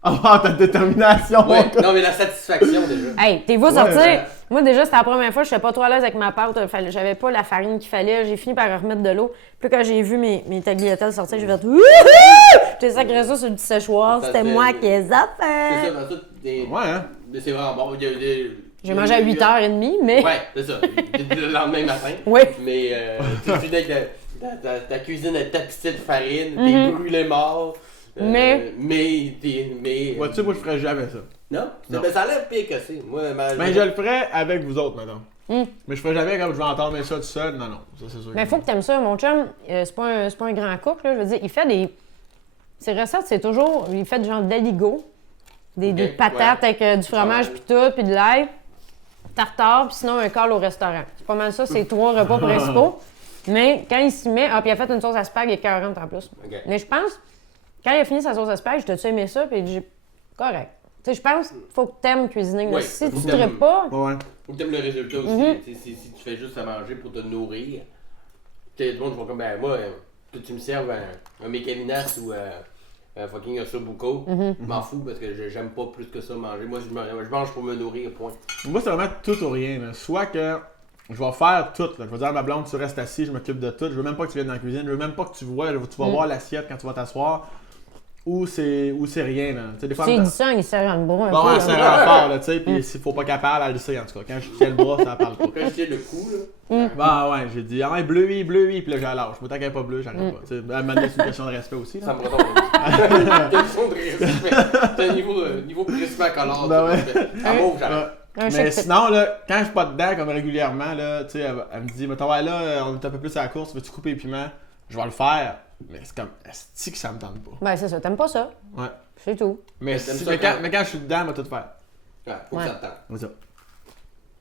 Ah, ta détermination! Ouais, mon gars. non, mais la satisfaction déjà. Hey, t'es vous Ouais, sortir? ouais. Moi, déjà, c'était la première fois, je n'étais pas trop à l'aise avec ma pâte. J'avais pas la farine qu'il fallait. J'ai fini par remettre de l'eau. Puis quand j'ai vu mes tagliatelles sortir, j'ai fait wouhou! J'ai sacré ça sur le petit séchoir. Ça C'était fait- moi qui les ai C'est ça, fait. parce que des... Ouais, hein? Mais c'est vraiment bon. J'ai mangé à 8h30, mais. Ouais, c'est ça. Le lendemain matin. Oui. Mais tu finis avec ta cuisine est tapissée de farine, t'es brûlé mort. Mais- Mais. Ouais, tu sais, moi, je ferais jamais ça. Non? Non. Ben, ça a l'air pire que c'est. Moi, Mais je le ferais avec vous autres, madame. Mais je ferais jamais comme je vais entendre ça tout seul. Non, ça, c'est sûr. Mais il faut que tu aimes ça. Mon chum, c'est pas un grand cook, là. Je veux dire, il fait des. Ses recettes, c'est toujours. Il fait du genre d'aligot. Des patates avec du fromage, puis tout, puis de l'ail. Tartare, puis sinon un call au restaurant. C'est pas mal ça, c'est 3 repas principaux. Mais quand il s'y met, puis il a fait une sauce à spag écœurante en plus. Ok. Mais je pense, quand il a fini sa sauce à spag, je t'ai-tu aimé ça, puis j'ai correct. Tu sais, je pense qu'il faut que t'aimes cuisiner. Mais Ouais, si faut tu que ne t'aimes. pas, Ouais. Faut que t'aimes le résultat aussi. Si tu fais juste à manger pour te nourrir, tu sais, tout le monde va comme, ben moi, que tu me serves un Mécaninas ou un fucking ossobuco, je m'en fous parce que j'aime pas plus que ça manger. Moi, je mange pour me nourrir, point. Moi, c'est vraiment tout ou rien. Là. Soit que je vais faire tout. Là. Je vais dire à ma blonde, tu restes assis, je m'occupe de tout. Je veux même pas que tu viennes dans la cuisine. Je veux même pas que tu vois. Tu vas voir l'assiette quand tu vas t'asseoir. Ou c'est rien. Là. Tu sais, des fois, tu dis ça, il sert dans le bras un bon, peu. ouais, c'est là. un fort, là, tu sais, pis s'il faut pas qu'elle parle, elle le sait, en tout cas. Quand je tiens le bras, ça parle pas. Quand je tiens le cou, là, Bah ouais, j'ai dit, ah ouais, bleu, oui, pis là, j'ai lâche. Moi, tant qu'elle est pas bleue, j'arrête pas. Tu sais, à un moment donné, c'est une question de respect aussi. ça Là. me retombe. Question de respect. C'est un niveau crispement collant. Ben ouais. Ça m'ouvre, j'arrête. Un Mais chic sinon, là, quand je suis pas dedans, comme régulièrement, là, tu sais, elle me dit, mettons, ouais, là, on est un peu plus à la course, veux-tu couper les piments? Je vais le faire. Mais c'est comme, est-ce que ça me tente pas? Ben, c'est ça. T'aimes pas ça. Ouais. C'est tout. Mais, Mais t'aimes ça mais quand- quand je suis dedans, elle va tout faire. Ouais, faut que Ouais. ça te tente. C'est ça.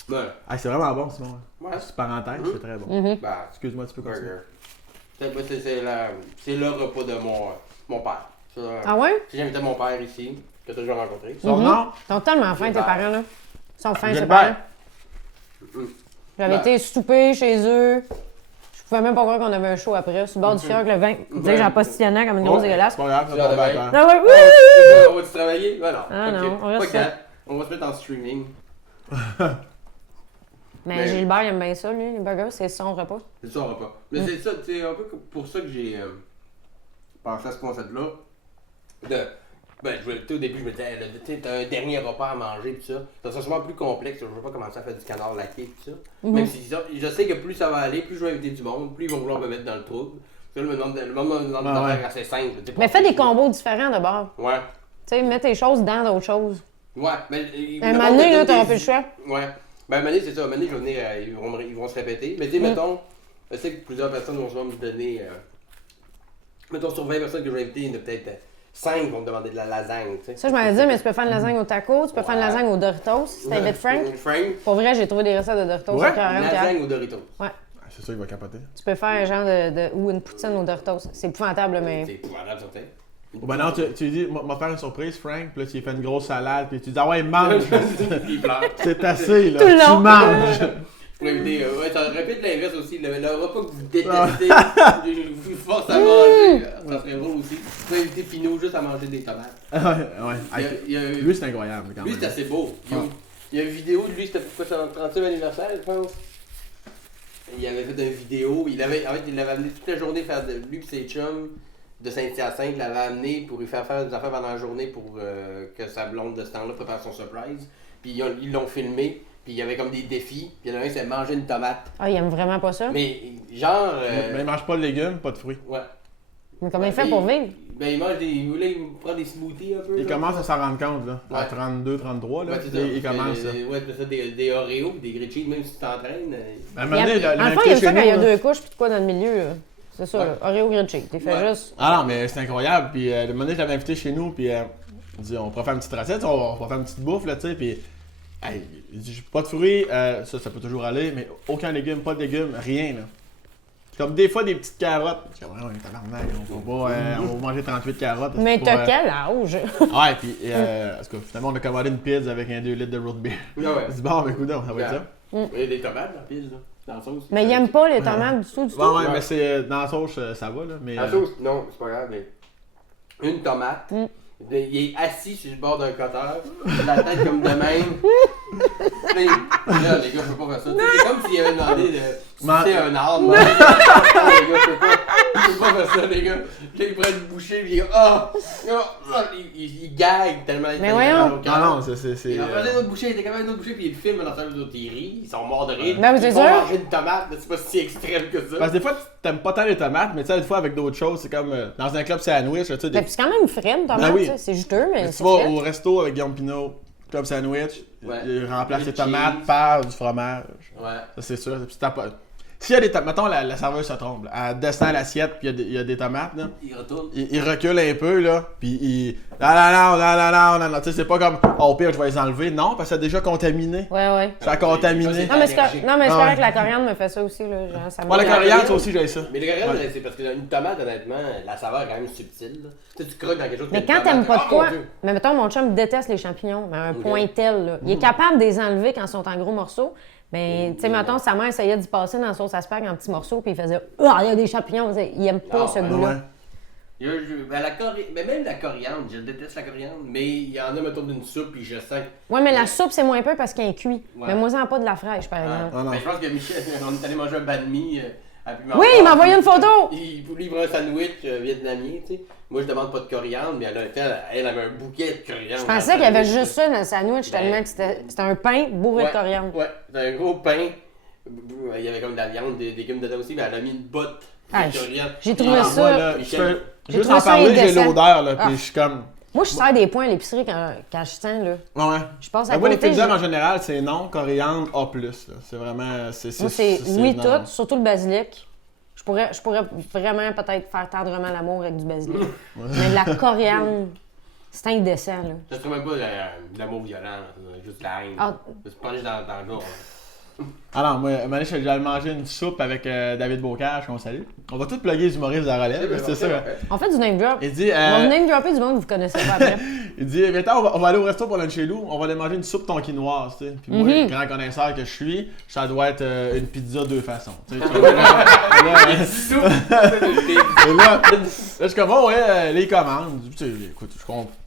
Voilà. Ah, c'est vraiment bon, Simon. Ouais. C'est parenthèse, c'est très bon. Bah, Excuse-moi, tu peux continuer. burger. C'est le repas de mon père. Ça, Ah ouais? Si j'invitais mon père ici, que tu as déjà rencontré. Son nom? Ils sont tellement fins, tes Gilbert. parents, là. Ils sont fins, tes Gilbert. parents. J'avais Ben. été souper chez eux. Je pouvais même pas croire qu'on avait un show après. Sur le bord du fiacre, le vin. Tu sais, j'en postillonnais comme une grosse dégueulasse. C'est pas grave, ça Ça va va bien. Ah ouais, oui! On va-tu travailler? Ben non. Ah Ok. non, on reste Pas ça. grave. On va se mettre en streaming. Mais Gilbert, il aime bien ça, lui, les burgers, c'est son repas. C'est ça, on va pas. Mais c'est ça, c'est un peu pour ça que j'ai pensé à ce concept-là. Ben, au début, je me disais, tu sais, t'as un dernier repas à manger, tout ça. Ça sera sûrement plus complexe. Je veux pas commencer à faire du canard laqué, tout ça. Même si je sais que plus ça va aller, plus je vais inviter du monde, plus ils vont vouloir me mettre dans le trouble. Parce que là, le monde me demande Ah ouais. de faire assez simple. tu sais, Mais pas fais des compliqué. combos différents de bord. Ouais. Tu sais, mets tes choses dans d'autres choses. Ouais, mais. Un moment donné, là, t'auras plus le choix. Ouais. Ben, un moment donné, c'est ça. Un moment donné, je vais venir, ils vont se répéter. Mais, tu sais, mettons, je sais que plusieurs personnes vont souvent me donner. Mettons, sur 20 personnes que je vais inviter, il y en a peut-être 5 vont me demander de la lasagne, tu sais. Ça, je m'avais dit, mais tu peux faire une lasagne au taco, tu peux faire une Ouais. lasagne au Doritos. Si t'invites Frank. Frank. Pour vrai, j'ai trouvé des recettes de Doritos. Ouais? c'est carrément Lasagne ou Doritos. Ouais. Ah, c'est sûr, il va capoter. Tu peux faire un genre ou une poutine au Doritos. C'est épouvantable, mais. C'est épouvantable, ça, tu sais. Ben non, tu lui dis, m'a faire une surprise, Frank, puis là, tu lui fais une grosse salade, puis tu dis, ah ouais, mange! Il pleure. C'est assez, là. Tout le long. Tu manges! Pour inviter, ouais, ça répète l'inverse aussi. Le repas que vous détestez, je vous force à manger. Ça serait drôle aussi. Vous pouvez inviter Pinot juste à manger des tomates. ouais, ouais. Il y a- Lui, c'est incroyable, quand Lui, même. c'est assez beau. Ouais. Il y a une vidéo de lui, c'était pourquoi son 30e anniversaire, je pense. Il avait fait une vidéo. En fait, il l'avait amené toute la journée faire de lui et ses chums de Saint-Hyacinthe l'avait amené pour lui faire des affaires pendant la journée pour que sa blonde de ce temps-là prépare son surprise. Puis ils l'ont filmé. Puis il y avait comme des défis. Puis il y en a un qui s'est manger une tomate. Ah, il aime vraiment pas ça. Mais genre. Mais il mange pas de légumes, pas de fruits. Ouais. Mais comment il fait pour vivre? Ben il mange des. Il voulait prendre des smoothies un peu. Il genre. commence à s'en rendre compte, là. À Ouais. 32, 33, là. Ouais, c'est ça. il commence ça. Ouais, c'est ça, des Oreos, des grilled cheese, même si tu t'entraînes. À un Il moment donné, aime- le- En fait, il l'invité aime ça chez quand il y a nous, là. 2 couches puis de quoi dans le milieu. Là. C'est ça, Ouais. là. Oreo grilled cheese. T'es fait Ouais. juste. Ah non, mais c'est incroyable. Puis le moment donné, je l'avais invité chez nous, puis Il dit, on pourrait faire une petite recette, on va faire une petite bouffe, là, tu sais, puis... Hey, il dit, pas de fruits, ça peut toujours aller, mais aucun légume, pas de légumes, rien, là. Comme des fois des petites carottes. Je dis, ouais, tabarnak, on va manger 38 carottes. Mais t'as quel âge? Ouais, puis, parce que finalement, on a commandé une pizza avec un 2 litres de root beer. Ouais. Je dis, bon, ben, écoute, ça va être ça. Il y a des tomates dans la pizza, dans la sauce. Mais il aime pas les tomates du tout, du tout. Ouais, mais c'est dans la sauce, ça va, là. Mais, La sauce, non, c'est pas grave, mais une tomate. Il est assis sur le bord d'un cutter, la tête comme de même. Là, les gars, je peux pas faire ça. C'est comme s'il avait demandé de sucer un arbre. Les gars, je peux pas faire ça, les gars. Là, il prend une bouchée, puis il gague tellement il Mais voyons. non, c'est. Il en faisait une autre bouchée, il était capable d'une autre bouchée, puis il filme dans sa vidéo, il rit, ils sont morts de rire. Non, mais c'est ils vont sûr. manger une tomate, mais c'est pas si extrême que ça. Parce que des fois, t'aimes pas tant les tomates, mais tu sais, des fois, avec d'autres choses, c'est comme dans un club sandwich, tu sais. Mais puis c'est quand même frais, une tomate, Ben oui. tu sais, c'est juteux, mais Tu c'est vas frais. au resto avec Guillaume Pinot, club sandwich, Ouais. il remplace Du les tomates cheese. par du fromage. Ouais. Ça, c'est sûr. Puis t'as pas... S'il y a des tomates, mettons, la serveuse se trompe, là. Elle descend l'assiette, puis il y a des tomates, là. Il retourne. Il recule un peu, là, puis il... Non, tu sais, c'est pas comme, oh, au pire, je vais les enlever. Non, parce que c'est déjà contaminé. Ouais. Ça a contaminé. Ça, Non, mais c'est allergique. non, mais c'est Ah correct, ouais. la coriandre me fait ça aussi, là. Genre, ça me Moi, la dérange. coriandre, ça aussi, j'ai ça. Mais le coriandre, Ouais. c'est parce qu'une tomate, honnêtement, la saveur est quand même subtile. Là. Tu sais, tu croques dans quelque chose. Mais qui a quand une t'aimes tomate, pas de oh, quoi, mon Dieu. mais mettons, mon chum déteste les champignons, mais à un Ok. point tel, là. Il est capable de les enlever quand ils sont en gros morceaux. Mais, tu sais, mettons, sa mère essayait d'y passer dans la sauce à spag en petits morceaux, puis il faisait ah, il y a des champignons. Il aime pas Non, ce ouais, goût-là. Ouais. Mais même la coriandre, je déteste la coriandre, mais il y en a, mettons, d'une soupe, puis je sens. Ouais, mais la soupe, c'est moins peu parce qu'elle est cuite. Ouais. Mais moi, en pas de la fraîche, par exemple. Ah, non. Mais je pense que Michel, on est allé manger un banh mi à Puy Oui, il m'a envoyé une photo! Il livre un sandwich vietnamien, tu sais. Moi, je demande pas de coriandre, mais elle avait un bouquet de coriandre. Je pensais qu'il y avait juste ça dans le sandwich, Ben, tellement que c'était un pain bourré de coriandre. Ouais, c'était un gros pain. Il y avait comme de la viande, des légumes dedans aussi, mais elle a mis une botte Ah, de coriandre. j'ai trouvé Ah, ça- moi, là, Michel, je peux j'ai juste trouvé en ça parler, j'ai indécent. l'odeur, là, Ah. puis je suis comme... Moi, je sers des points à l'épicerie quand je sens, là. Ouais. Je passe à Ben, moi, les côté. pizzas, en général, c'est non, coriandre, A+. Là. C'est vraiment... Moi, c'est oui, non. tout, surtout le basilic. Je pourrais vraiment peut-être faire tendrement l'amour avec du basilic. Mais de la coriandre, c'est indécent, là. Ça serait même pas de l'amour violent, là, juste de la haine. Ah. Ça se penche dans le gorge. Ah non, moi, j'allais manger une soupe avec David Bocage, qu'on salue. On va tous plugger les humoristes de la relève, c'est ça. On fait du name drop. Il dit... On va name dropper du monde que vous connaissez pas après. Il dit, viens on va aller au resto pour lunch chez nous, on va aller manger une soupe tonkinoise, tu sais. Puis moi, grand connaisseur que je suis, ça doit être une pizza deux façons. Tu sais, et là, je suis comme, oh ouais, les commandes. Tu sais, écoute,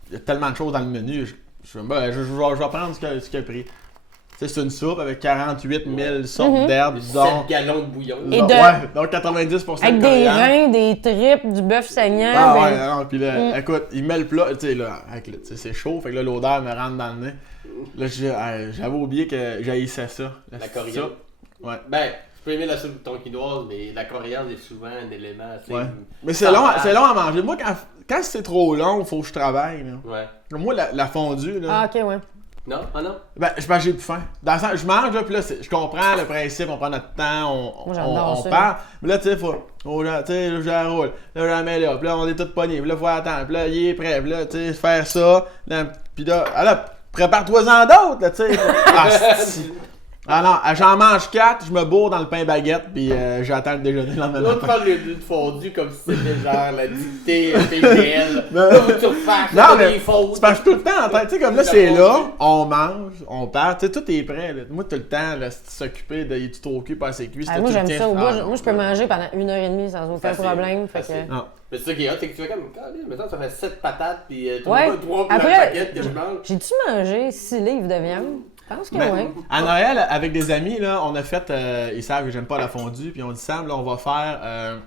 il y a tellement de choses dans le menu, je vais prendre ce qu'il a pris. Tu sais, c'est une soupe avec 48 000 sortes d'herbes, dont... 7 gallons de bouillon. Et de- Ouais, donc 90% Avec de des coriandre. reins, des tripes, du bœuf saignant. Ah ben- ouais, non, puis là, écoute, il met le plat, tu sais, là, tu sais, c'est chaud, fait que là, l'odeur me rentre dans le nez. Là, j'avais oublié que j'haïssais ça. La coriandre. Ouais. Ben, je peux aimer la soupe tonkinoise, mais la coriandre est souvent un élément assez. Ouais. Mais c'est long à manger. Moi, quand c'est trop long, faut que je travaille, là. Ouais. Moi, la fondue, là, Ah, ok, ouais. Non? Ah non? ben, j'ai plus faim. Dans le sens, je mange, là, puis là, je comprends le principe, on prend notre temps, Moi, j'adore on ça. parle. Mais là, tu sais, là, je la roule. Là, je la mets là, puis là, on est tous pognés, puis là, faut attendre, puis là, il est prêt, puis là, tu sais, faire ça. Là, puis là, prépare-toi-en d'autres, là, tu sais. Ah non, j'en mange 4, je me bourre dans le pain baguette, puis j'attends le déjeuner le lendemain L'autre matin. prend le fondu comme si c'était genre la dictée PGL. Non. Là, faut que tu refasses, Non, t'as mais des fautes. tu passes tout le temps en tête. Tu sais, comme là, c'est là, on mange, on part, tu sais, tout est prêt. Là. Moi, tout le temps, là, s'occuper de est-tu trop cuit, pas assez cuit. Ah, c'était moi, tout le j'aime temps- ça. Ah, Moi, je peux manger pendant 1h30 sans aucun Facile, problème. Fait que... facile. Non. Mais c'est ça qui est hot, c'est que tu fais comme, mettons, ça fait 7 patates, puis Ouais. 3 Après, paquettes que je mange. J'ai-tu mangé 6 livres de viande? Je pense que Ben, oui. à Noël, avec des amis, là, on a fait, ils savent que j'aime pas la fondue, puis on dit Sam, là, on va faire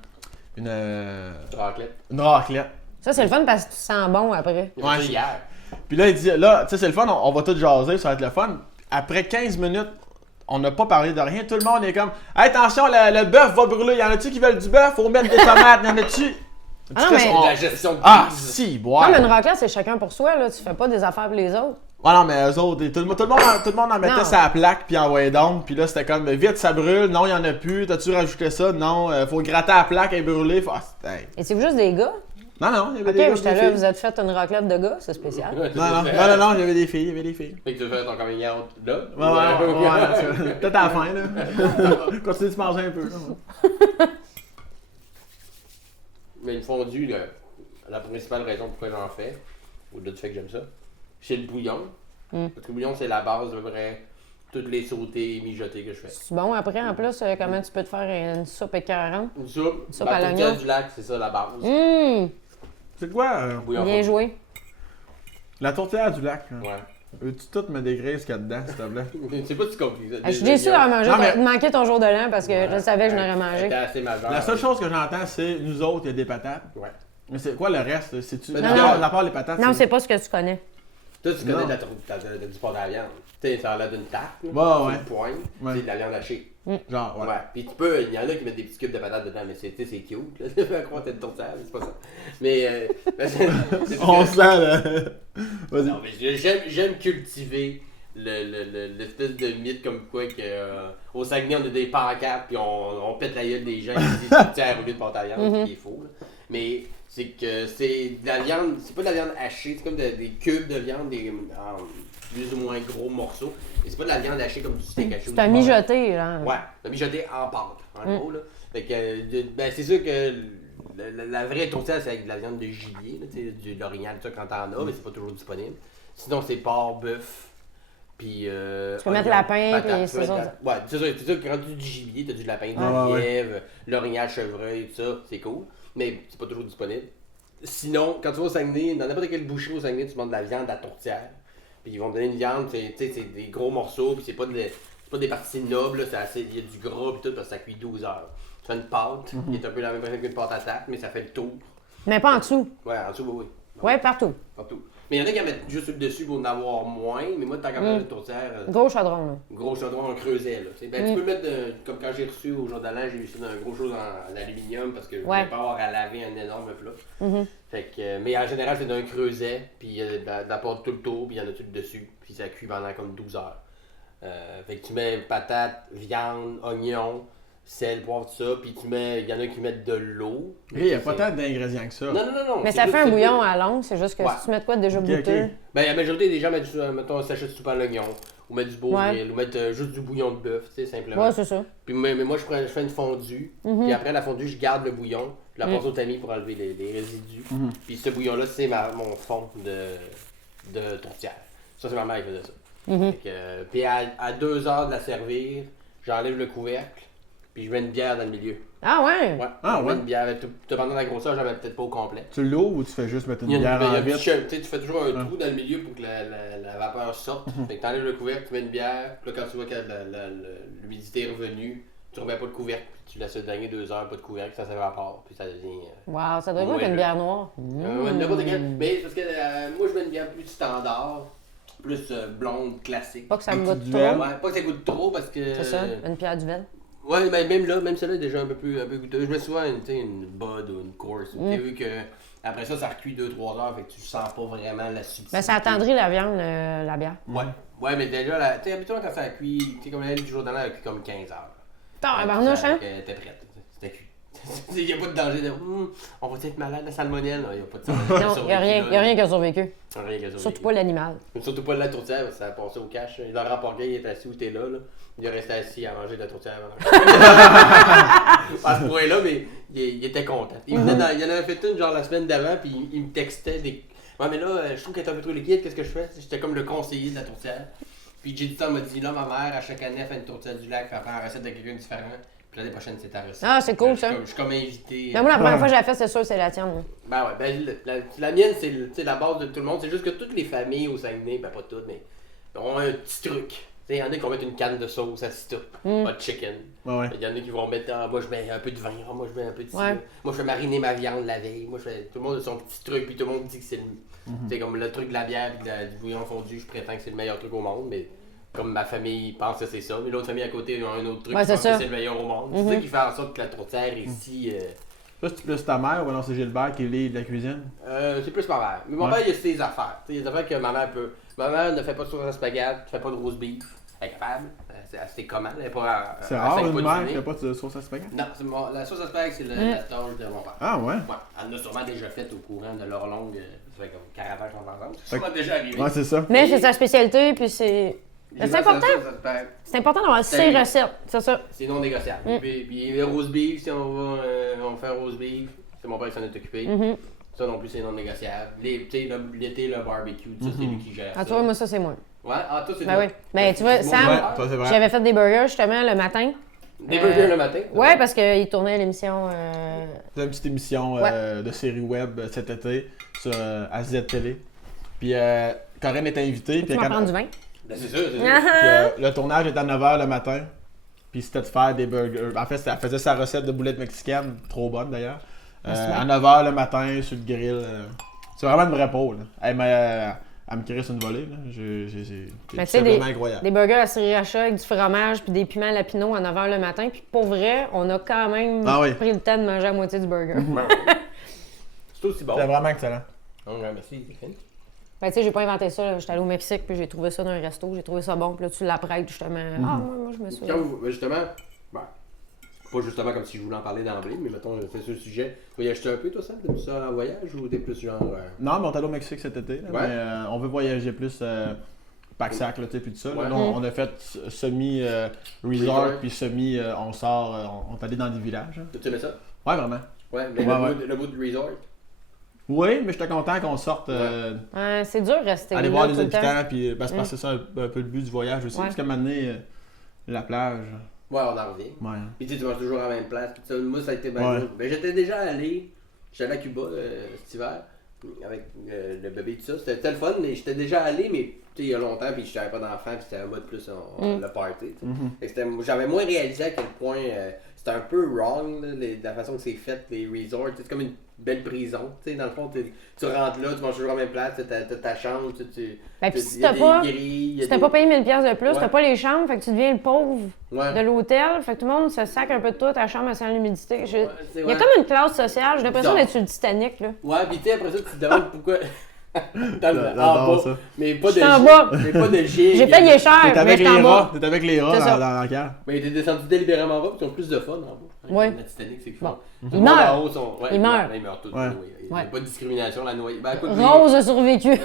Raclette. une raclette. Ça, c'est le fun parce que tu sens bon après. J'ai fait Ouais. ça hier. Puis là, il dit, là, tu sais, c'est le fun, on va tout jaser, ça va être le fun. Après 15 minutes, on n'a pas parlé de rien. Tout le monde est comme, hey, attention, le bœuf va brûler. Y en a-tu qui veulent du bœuf? Faut mettre des tomates. Y en a-tu? Ah non, mais- C'est de la gestion de Ah, crise. si, Non, boire. mais une raclette, c'est chacun pour soi. Là. Tu fais pas des affaires pour les autres. Ouais, non, mais eux autres, tout le monde en mettait Non. sa plaque, puis envoyait donc. Puis là, c'était comme, vite, ça brûle. Non, il y en a plus. T'as-tu rajouté ça? Non, faut gratter la plaque et brûler. Hey. Et c'est juste des gars? Non, il y avait Ok, des gars, j'étais des là, filles. vous êtes fait une raclette de gars, c'est spécial. Ouais, Non, il y avait des filles, Fait que tu veux faire ton coming out là? Ouais, peut-être à la fin, là. Continue de se manger un peu, là. Mais une fondue, là, la principale raison pourquoi j'en fais, au-delà du fait que j'aime ça, c'est le bouillon. Parce que le bouillon, c'est la base de vrai toutes les sautés et mijotés que je fais. C'est bon, après, en plus, comment tu peux te faire une soupe écœurante? Une soupe, Soupe la à tourtière l'oignon. du lac, c'est ça la base. C'est quoi? Bouillon Bien fondu. joué. La tourtière du lac. Là. Ouais. Veux-tu tout me décrire ce qu'il y a dedans, s'il te plaît? C'est pas si compris. Je suis déçue d'avoir mangé, Non, mais- de manquer ton jour de l'an parce que je savais que je n'aurais mangé. C'était assez majeur. La seule chose que j'entends, c'est nous autres, il y a des patates. Ouais. Mais c'est quoi le reste? C'est-tu. Non, La part des patates. Non, c'est pas ce que tu connais. Toi, tu connais Non. du porc de la viande. Tu sais, ça a l'air d'une tarte. là. Ouais. C'est une poigne. Ouais. C'est de la viande hachée. Genre, Ouais. ouais. Puis tu peux, il y en a qui mettent des petits cubes de patates dedans, mais c'est cute. Là. Tu vas croire que t'es une tourtière, mais c'est pas ça. Mais. c'est On se sent, là. Vas-y. Non, mais j'aime cultiver l'espèce de mythe comme quoi que au Saguenay on a des pancartes puis on pète la gueule des gens qui disent tourtière au lieu de porte à viande, ce qui est faux. Là. Mais c'est que c'est de la viande, c'est pas de la viande hachée, c'est comme des cubes de viande, en plus ou moins gros morceaux. Mais c'est pas de la viande hachée comme du steak haché. C'est un mijoté, là. Ouais, un mijoté en pâte, en gros. Là. Fait que, ben, c'est sûr que la vraie tourtière, c'est avec de la viande de gibier, là, du l'orignal, tout ça, quand t'en as, mais c'est pas toujours disponible. Sinon, c'est porc, bœuf, puis. Tu peux mettre lapin, patate, puis c'est ça. Ouais, c'est ça, quand tu dis du gibier, t'as du lapin, du Ouais. lièvre, l'orignal, chevreuil, tout ça, c'est cool, mais c'est pas toujours disponible. Sinon, quand tu vas au Saguenay, dans n'importe quelle boucherie au Saguenay, tu demandes de la viande à tourtière. Puis ils vont te donner une viande, c'est des gros morceaux, puis c'est pas des parties nobles, là, il y a du gras, puis tout, parce que ça cuit 12 heures. Tu fais une pâte, qui est un peu la même façon qu'une pâte à tarte, mais ça fait le tour. Mais pas en dessous. Ouais, en dessous, oui. Ouais, partout. Partout. Mais il y en a qui en mettent juste sur le dessus pour en avoir moins, mais moi, tant qu'à mettre une tourtière, Gros chaudron, là. gros chaudron en creuset, là. Ben, tu peux mettre, comme quand j'ai reçu au jour de l'an, j'ai eu ça dans un gros chose en aluminium parce que je voulais pas avoir à laver un énorme plat. Fait que, mais en général, c'est dans un creuset, puis il y a de la pâte tout le tour, puis il y en a tout le dessus, puis ça cuit pendant comme 12 heures. Fait que tu mets patates, viande, oignons, sel, poivre, tout ça, puis il y en a qui mettent de l'eau. Il n'y a pas tant d'ingrédients que ça. Non. Mais c'est ça juste- fait un c'est bouillon plus- à longue, c'est juste que Ouais. si tu mets de quoi de déjà Ok, goûteux. ok. Ben, la majorité des gens mettent, mettons, un sachet de soupe à l'oignon, ou mettent du beurre, Ouais. ou mettent juste du bouillon de bœuf, tu sais, simplement. Ouais, c'est ça. Puis, mais moi, je fais une fondue, puis après la fondue, je garde le bouillon, je la passe au tamis pour enlever les résidus. Puis ce bouillon-là, c'est mon fond de tourtière. Ça, c'est ma mère qui faisait ça. Fait que, puis à 2 heures de la servir, j'enlève le couvercle, puis je mets une bière dans le milieu. Ah ouais? Ouais, Ah, je mets ouais. une bière. Dependant de la grosseur, j'en mets peut-être pas au complet. Tu l'ouvres ou tu fais juste mettre une Il y a bière il y a en un petit vitre? chum, tu sais, tu fais toujours un trou dans le milieu pour que la vapeur sorte. Fait que t'enlèves le couvercle, tu mets une bière, puis là quand tu vois que l'humidité est revenue, tu remets pas de couvercle, puis tu laisses le dernier 2 heures, pas de couvercle, ça s'évapore, puis ça devient. Wow, ça doit être bon Ouais, qu'une là. bière noire. N'importe quel. Mais parce que moi je mets une bière plus standard, plus blonde, classique. Pas que ça Un me petit goûte duel. trop. Ouais, pas que ça goûte trop parce que. C'est ça, une pierre du vin. Ouais, mais même là, même celle-là est déjà un peu goûteuse. Je mets souvent une Bud ou une Coors. Tu sais, vu que après ça recuit 2-3 heures, fait que tu sens pas vraiment la subtilité. Mais ça attendrit la viande, la bière. Ouais, mais déjà, tu sais, habituellement quand ça cuit, tu sais, comme elle du jour dans l'air, elle cuit comme 15 heures. T'as barnouche, hein? T'es prête, c'était cuit. Il n'y a pas de danger de on va être malade de salmonelle. Non, il n'y a pas de salmonelle. Non, il n'y a rien qui a survécu. Rien qui a survécu. Surtout pas l'animal. Surtout pas de la tourtière, ça a passé au cash. Il a rapporté, il est assis où t'es là. Il est resté assis à manger de la tourtière. À ce point-là, mais il était content. Il en avait fait une genre la semaine d'avant, puis il me textait des. Ouais, mais là, je trouve qu'elle est un peu trop liquide, qu'est-ce que je fais? J'étais comme le conseiller de la tourtière. Puis j'ai dit ça, m'a dit là, ma mère, à chaque année, elle fait une tourtière du lac, elle prend la recette de quelqu'un différent. Puis l'année prochaine, c'est ta recette. Ah, c'est cool, ça. Je suis comme invité. Mais moi, la première fois que j'ai fait, c'est sûr, c'est la tienne. Moi. Ben ouais, ben la mienne, c'est la base de tout le monde. C'est juste que toutes les familles au Saguenay, ben pas toutes, mais ont un petit truc. Il y en a qui vont mettre une canne de sauce à sitop, pas de chicken. Ouais. Il y en a qui vont mettre, moi je mets un peu de vin, moi je mets un peu de ci. Ouais. Moi je fais mariner ma viande la veille. Moi tout le monde a son petit truc, puis tout le monde dit que c'est c'est comme le truc de la bière et du bouillon fondu, je prétends que c'est le meilleur truc au monde, mais comme ma famille pense que c'est ça, mais l'autre famille à côté a un autre truc Ouais, qui c'est pense ça. que c'est le meilleur au monde. C'est ça qui fait en sorte que la tourtière ici. Ça, c'est plus ta mère ou non, c'est Gilbert qui lit de la cuisine? C'est plus ma mère. Mais mon père, il a ses affaires. Il y a des affaires que ma mère peut. Ma mère ne fait pas de sauce à spaghetti, ne fait pas de rose beef. incapable. C'était comment? Elle est pas C'est à rare, 5 une pas mère du qui nez. n'a pas de sauce à spaghetti. Non, la sauce à spag, c'est la tâche de mon père. Ah ouais? Ouais, elle en a sûrement déjà fait au courant de leur longue. Ça fait comme Caravage en ensemble. C'est sûrement déjà arrivé. Ouais, c'est ça. Mais c'est sa spécialité, puis c'est. C'est important. La sauce à spag, C'est important d'avoir ses recettes, c'est ça. c'est non négociable. Puis le roast beef, si on fait un roast beef, c'est mon père qui s'en est occupé. Ça non plus, c'est non négociable. L'été, le barbecue, ça, c'est lui qui gère. Ah, tu vois, moi, ça, c'est moi. Ouais, toi, c'est Ben oui. Ben, tu vois, Sam, Ouais, toi, c'est vrai. j'avais fait des burgers justement le matin. Des burgers le matin? Ouais, parce qu'il tournait l'émission. C'était une petite émission de série web cet été sur AZ Télé. Puis Corinne était invitée. Tu m'en prends du vin? Ben, c'est sûr, c'est sûr. Puis, le tournage était à 9h le matin. Puis c'était de faire des burgers. En fait, elle faisait sa recette de boulettes mexicaines, trop bonne d'ailleurs. À 9h le matin sur le grill. C'est vraiment une vraie peau. Elle me crée sur une volée. C'est vraiment incroyable. Des burgers à sriracha avec du fromage puis des piments lapino à 9h le matin. Puis pour vrai, on a quand même pris le temps de manger la moitié du burger. C'est aussi bon. C'était vraiment excellent. Ouais, merci, c'est fini. Ben, tu sais, j'ai pas inventé ça. là. J'étais allée au Mexique puis j'ai trouvé ça dans un resto. J'ai trouvé ça bon. Puis là, tu l'apprêtes justement. Ah, moi, je me suis. Justement, pas justement comme si je voulais en parler d'emblée, mais mettons, c'est sur le sujet. Voyages-tu un peu, toi, Sam? T'aimes ça en voyage ou t'es plus genre. Non, mais on est allé au Mexique cet été. Là, Ouais. mais on veut voyager plus pack-sac, là, tu sais, puis tout ça. Ouais. Là, on a fait semi-resort, puis semi, on sort, on est allé dans des villages. Hein. Tu aimais ça? Ouais, vraiment. Ouais, mais Ouais, le bout de resort. Oui, mais j'étais content qu'on sorte, Ouais, c'est dur de rester aller là voir tout les le temps. habitants, puis parce que c'est ça un peu le but du voyage aussi. Ouais. Parce qu'à un moment donné, la plage. Ouais, on en revient. Ouais. Puis tu vas toujours à la même place. Puis ça, moi, ça a été bien Ouais. cool. Ben, j'étais déjà allé. J'étais allé à Cuba cet hiver. Avec le bébé et tout ça. C'était le fun, mais j'étais déjà allé, mais il y a longtemps, puis j'avais pas d'enfant, puis c'était en mode plus le party. Tu sais. J'avais moins réalisé à quel point c'était un peu wrong, là, la façon que c'est fait, les resorts. C'est comme une belle prison. Dans le fond, tu rentres là, tu manges toujours à la même place, t'as ta chambre. Ben, puis si t'as pas payé 1000$ de plus, t'as pas les chambres, fait que tu deviens le pauvre de l'hôtel. Fait que tout le monde se sac un peu de tout, ta chambre sans l'humidité. Il y a comme une classe sociale, j'ai l'impression d'être sur le Titanic. Là. Ouais, pis tu sais, après ça, tu te demandes pourquoi. J'adore ça. Mais pas de J'étais en bas. mais pas de gigs. J'ai payé cher, T'es mais avec j'étais en les bas. rats, t'es avec les rats C'est ça. dans la cave. Mais t'es descendu délibérément en bas, pis ils ont plus de fun en bas. Ouais. Le Titanic, c'est fun. Bon. Tout Ils le monde meurent. en haut sont- ouais, Ils meurent. Ils meurent tous. Ouais. Oui. Il n'y a Ouais. pas de discrimination, la noyée. Ben, écoute, Rose a survécu. Ouais.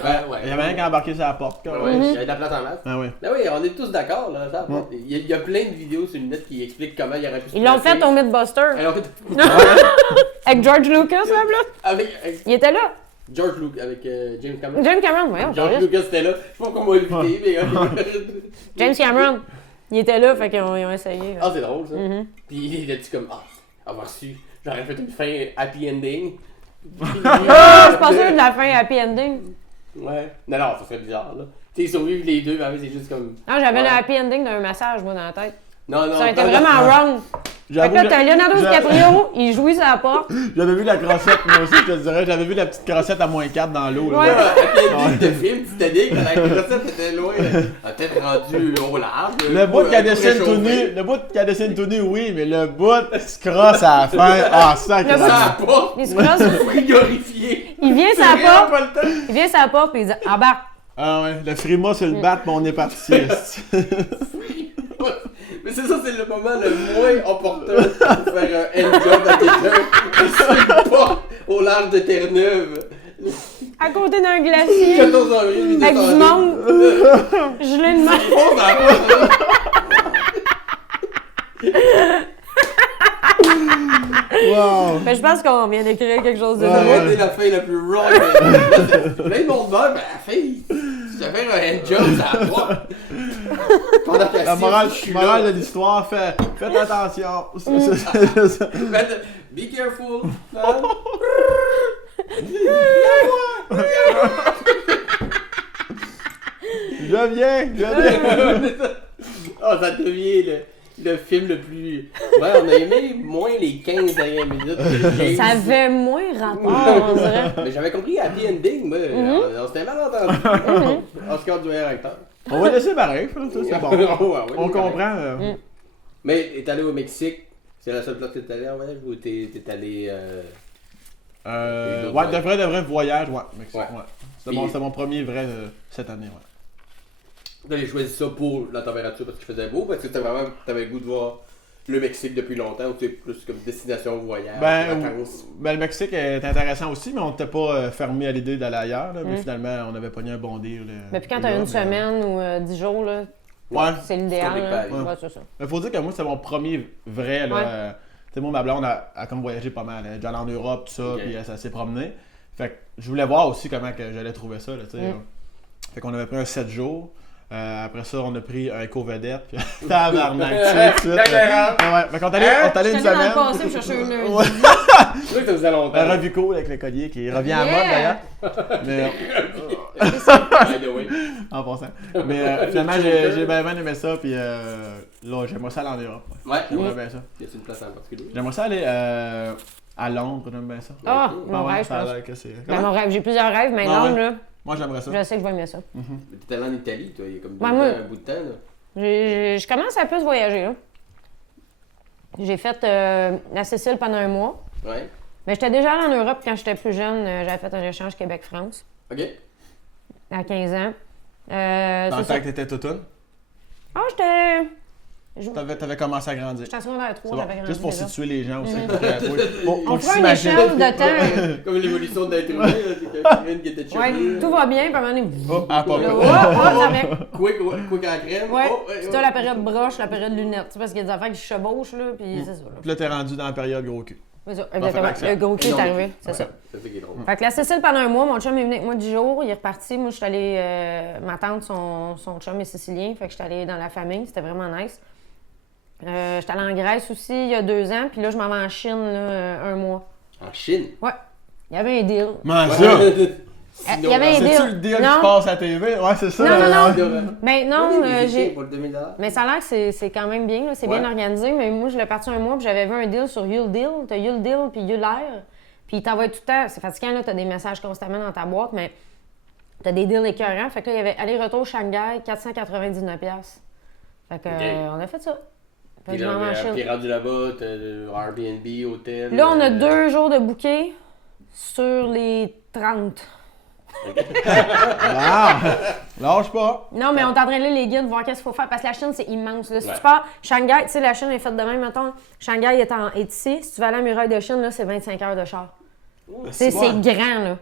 Il y avait rien qui a embarqué sur la porte. Quoi. Ouais, il y avait de la place en masse. Ah oui. Ben oui, on est tous d'accord, là. Ça, il y a plein de vidéos sur le net qui expliquent comment il aurait pu se Ils l'ont placer. fait au Mythbuster. Ils l'ont fait Avec George Lucas, là. avec Il était là. George Lucas, avec James Cameron. James Cameron, voyons. George sérieux. Lucas était là. Je sais pas comment il l'a invité, mais. James Cameron. Il était là, fait qu'ils ont essayé. là. Ah, c'est drôle ça. Puis il a dit comme, avoir su, j'aurais fait une fin happy ending. Ah, je suis pas sûr de la fin happy ending. Ouais. Non, ça serait bizarre là. Tu sais, ils survivent les deux, mais c'est juste comme. Non, j'avais Ouais. le happy ending d'un massage, moi, dans la tête. Non, Ça a été vraiment wrong. Fait que là, t'as Leonardo DiCaprio, il jouit sur la porte. J'avais vu la crossette, moi aussi, je te dirais. J'avais vu la petite crossette à -4 dans l'eau. là. Ouais. Happy ending de film Titanic, la recette était loin. Elle a peut-être rendu au large. Le bout qui a dessiné tout nu, oui, mais le bout qui se crosse à la fin, ça, Le Ça bout- a pas Il se crosse, frigorifié. il vient sur C'est la vraiment porte, pas le temps. il vient sur la porte, puis il dit embarque. Ah ouais, le frima sur le bat, puis on est parti. Mais c'est ça, c'est le moment le moins opportun pour faire un handjob à quelqu'un sur une porte au large de Terre-Neuve. À côté d'un glacier, 14 avril, avec du monde. Je l'ai demandé. Wow! Mais je pense qu'on vient d'écrire quelque chose de Ouais, nouveau. C'est la fille la plus wrong. Plein de monde meurt, mais la fille, tu vas faire un handjob, ça va pas. Pendant qu'elle La morale, siffle, je suis morale de là. l'histoire, faites attention. Be careful. Hein? Je viens. Oh, ça devient le film le plus. Ouais, on a aimé moins les 15 dernières minutes. que James. Ça avait moins rapport, on dirait. Mais j'avais compris Happy Ending, moi. On s'était mal entendu. Oscar du meilleur acteur. On va laisser pareil, ça, c'est bon. Ouais, ouais, On ouais. comprend. Mais t'es allé au Mexique, c'est la seule place que t'es allé en voyage ou t'es allé. Ouais, de vrai voyage, ouais. Mexique, Ouais. ouais. C'était mon premier vrai cette année, ouais. T'avais choisi ça pour la température parce qu'il faisait beau, parce que t'avais le goût de voir le Mexique depuis longtemps, ou c'est plus comme destination voyage, vacances. Le Mexique est intéressant aussi, mais on n'était pas fermé à l'idée d'aller ailleurs. Là, mais finalement, on avait pogné un bon deal. Mais puis quand t'as une semaine ou 10 jours, là, c'est l'idéal. Ouais, c'est ça. Il faut dire que moi, c'est mon premier vrai. Là, tu sais, moi, ma blonde a comme voyagé pas mal. Elle est déjà allée en Europe, tout ça, puis elle s'est promenée. Fait que je voulais voir aussi comment que j'allais trouver ça. Là, fait qu'on avait pris un 7 jours. Après ça, on a pris un éco-vedette, puis tabarnak, tout de suite. Fait qu'on est allé une semaine. Dans le passé pour chercher une heure. C'est vrai que ça faisait longtemps. Un Revuco avec le collier qui revient à mode d'ailleurs. Mais, en passant. Mais finalement, j'ai bien aimé ça, puis là, j'aimerais ça aller en Europe. Ouais. J'aimerais bien ça. Y a-t-il une place en particulier? J'aimerais ça aller à Londres, j'aime bien ça. Ah, mon rêve, je pense. Mon rêve, j'ai plusieurs rêves, mais Londres, là. Moi, j'aimerais ça. Je sais que je vais aimer ça. T'es allé en Italie, toi, il y a comme un bout de temps, là. Je commence à plus voyager, là. J'ai fait la Sicile pendant un mois. Ouais. Mais j'étais déjà allée en Europe quand j'étais plus jeune. J'avais fait un échange Québec-France. OK. À 15 ans. Dans le temps que t'étais toutoune? Ah, j'étais... T'avais commencé à grandir. J'étais en secondaire 3, j'avais grandi. Juste pour déjà. situer les gens aussi. On fait une échelle de temps. Comme l'évolution de l'être humain, là, c'est quelqu'un qui était chill. Ouais, tout va bien, puis à un moment donné... pas ça fait... Quick en crème. Ouais, c'était la période broche, la période lunettes. C'est parce qu'il y a des affaires qui chevauchent, là, puis c'est ça. Puis là, t'es rendu dans la période gros cul. C'est ça, exactement. Le gros cul est arrivé, c'est ça. C'est ça qui est drôle. Fait que la Sicile pendant un mois, mon chum est venu avec moi 10 jours, il est reparti. Moi, je suis allée... ma tante, son chum est sicilien, fait que je suis allée dans la famille, c'était vraiment nice. J'étais allée en Grèce aussi il y a 2 ans, puis là, je m'en vais en Chine là, un mois. En Chine? Ouais. Il y avait un deal. Comment ça? Il y avait un deal. C'est-tu le deal qui passe à la TV? Ouais, c'est ça. Non. Mais non, j'ai... Pour le 2000 $. Mais ça a l'air que c'est quand même bien, là. C'est bien organisé. Mais moi, je l'ai parti un mois, puis j'avais vu un deal sur YouLead. T'as YouLead puis YouLair. Puis ils t'envoient tout le temps. C'est fatigant, là. T'as des messages constamment dans ta boîte, mais t'as des deals écœurants. Fait que là, il y avait aller-retour Shanghai, 499$. Fait que on a fait ça. Puis rendu là-bas, t'as le Airbnb, hôtel. Là, on a 2 jours de bouquet sur les 30. Lâche pas. Non, mais on est en train de lire les guides, voir qu'est-ce qu'il faut faire. Parce que la Chine, c'est immense. Là. Si tu pars, Shanghai, tu sais, la Chine est faite de même. Mettons, Shanghai est ici. Si tu vas à la muraille de Chine, là, c'est 25 heures de char. C'est grand, là.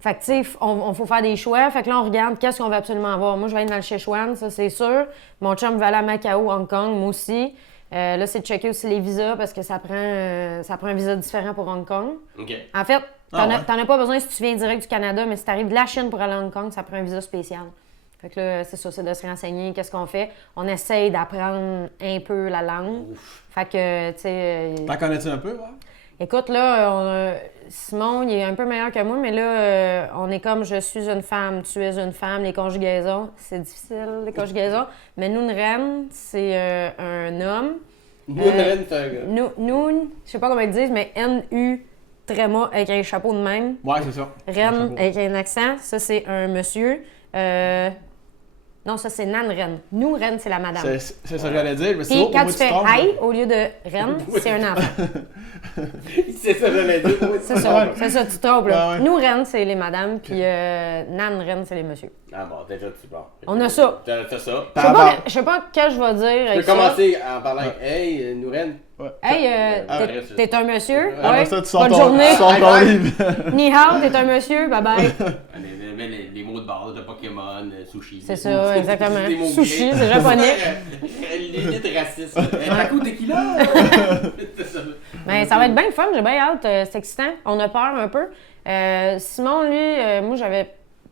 Fait que, tu sais, on faut faire des choix. Fait que là, on regarde qu'est-ce qu'on veut absolument avoir. Moi, je vais être dans le Sichuan, ça, c'est sûr. Mon chum va aller à Macao, Hong Kong, moi aussi. Là, c'est de checker aussi les visas parce que ça prend un visa différent pour Hong Kong. OK. En fait, t'en as pas besoin si tu viens direct du Canada, mais si tu arrives de la Chine pour aller à Hong Kong, ça prend un visa spécial. Fait que là, c'est ça, c'est de se renseigner. Qu'est-ce qu'on fait? On essaye d'apprendre un peu la langue. Fait que, tu sais... T'en connais-tu un peu, ouais? Écoute, là, Simon, il est un peu meilleur que moi, mais là, on est comme « je suis une femme, tu es une femme », les conjugaisons. C'est difficile, les conjugaisons. Mais Nounren, c'est un homme. Nounren, c'est un gars. Noun, je sais pas comment ils disent, mais N-U, tréma, avec un chapeau de même. Ouais, c'est ça. Ren, avec un accent. Ça, c'est un monsieur. Non, ça, c'est Nanren. Nous, Ren, c'est la madame. C'est ça que j'allais dire. Mais puis quand tu fais « Aïe » au lieu de « Ren », c'est un enfant. C'est ça que j'allais dire. C'est ça, tu te trompes, là. Nous, Ren, c'est les madames, puis Nan, Ren, c'est les messieurs. Ah bon, déjà, tu pars. On a ça. T'as ça. Je sais pas que je vais dire avec ça. Tu peux commencer en parlant avec « Hey, Nouren ». Hey, t'es un monsieur. Après ça, tu sors ton livre. Ni hao, t'es un monsieur. Bye bye. Les mots de base de Pokémon, sushi. C'est ça, exactement. Sushi, c'est japonais. Limite raciste. Taco tequila. Mais ça va être bien le fun, j'ai bien hâte. C'est excitant. On a peur un peu. Simon, lui, moi,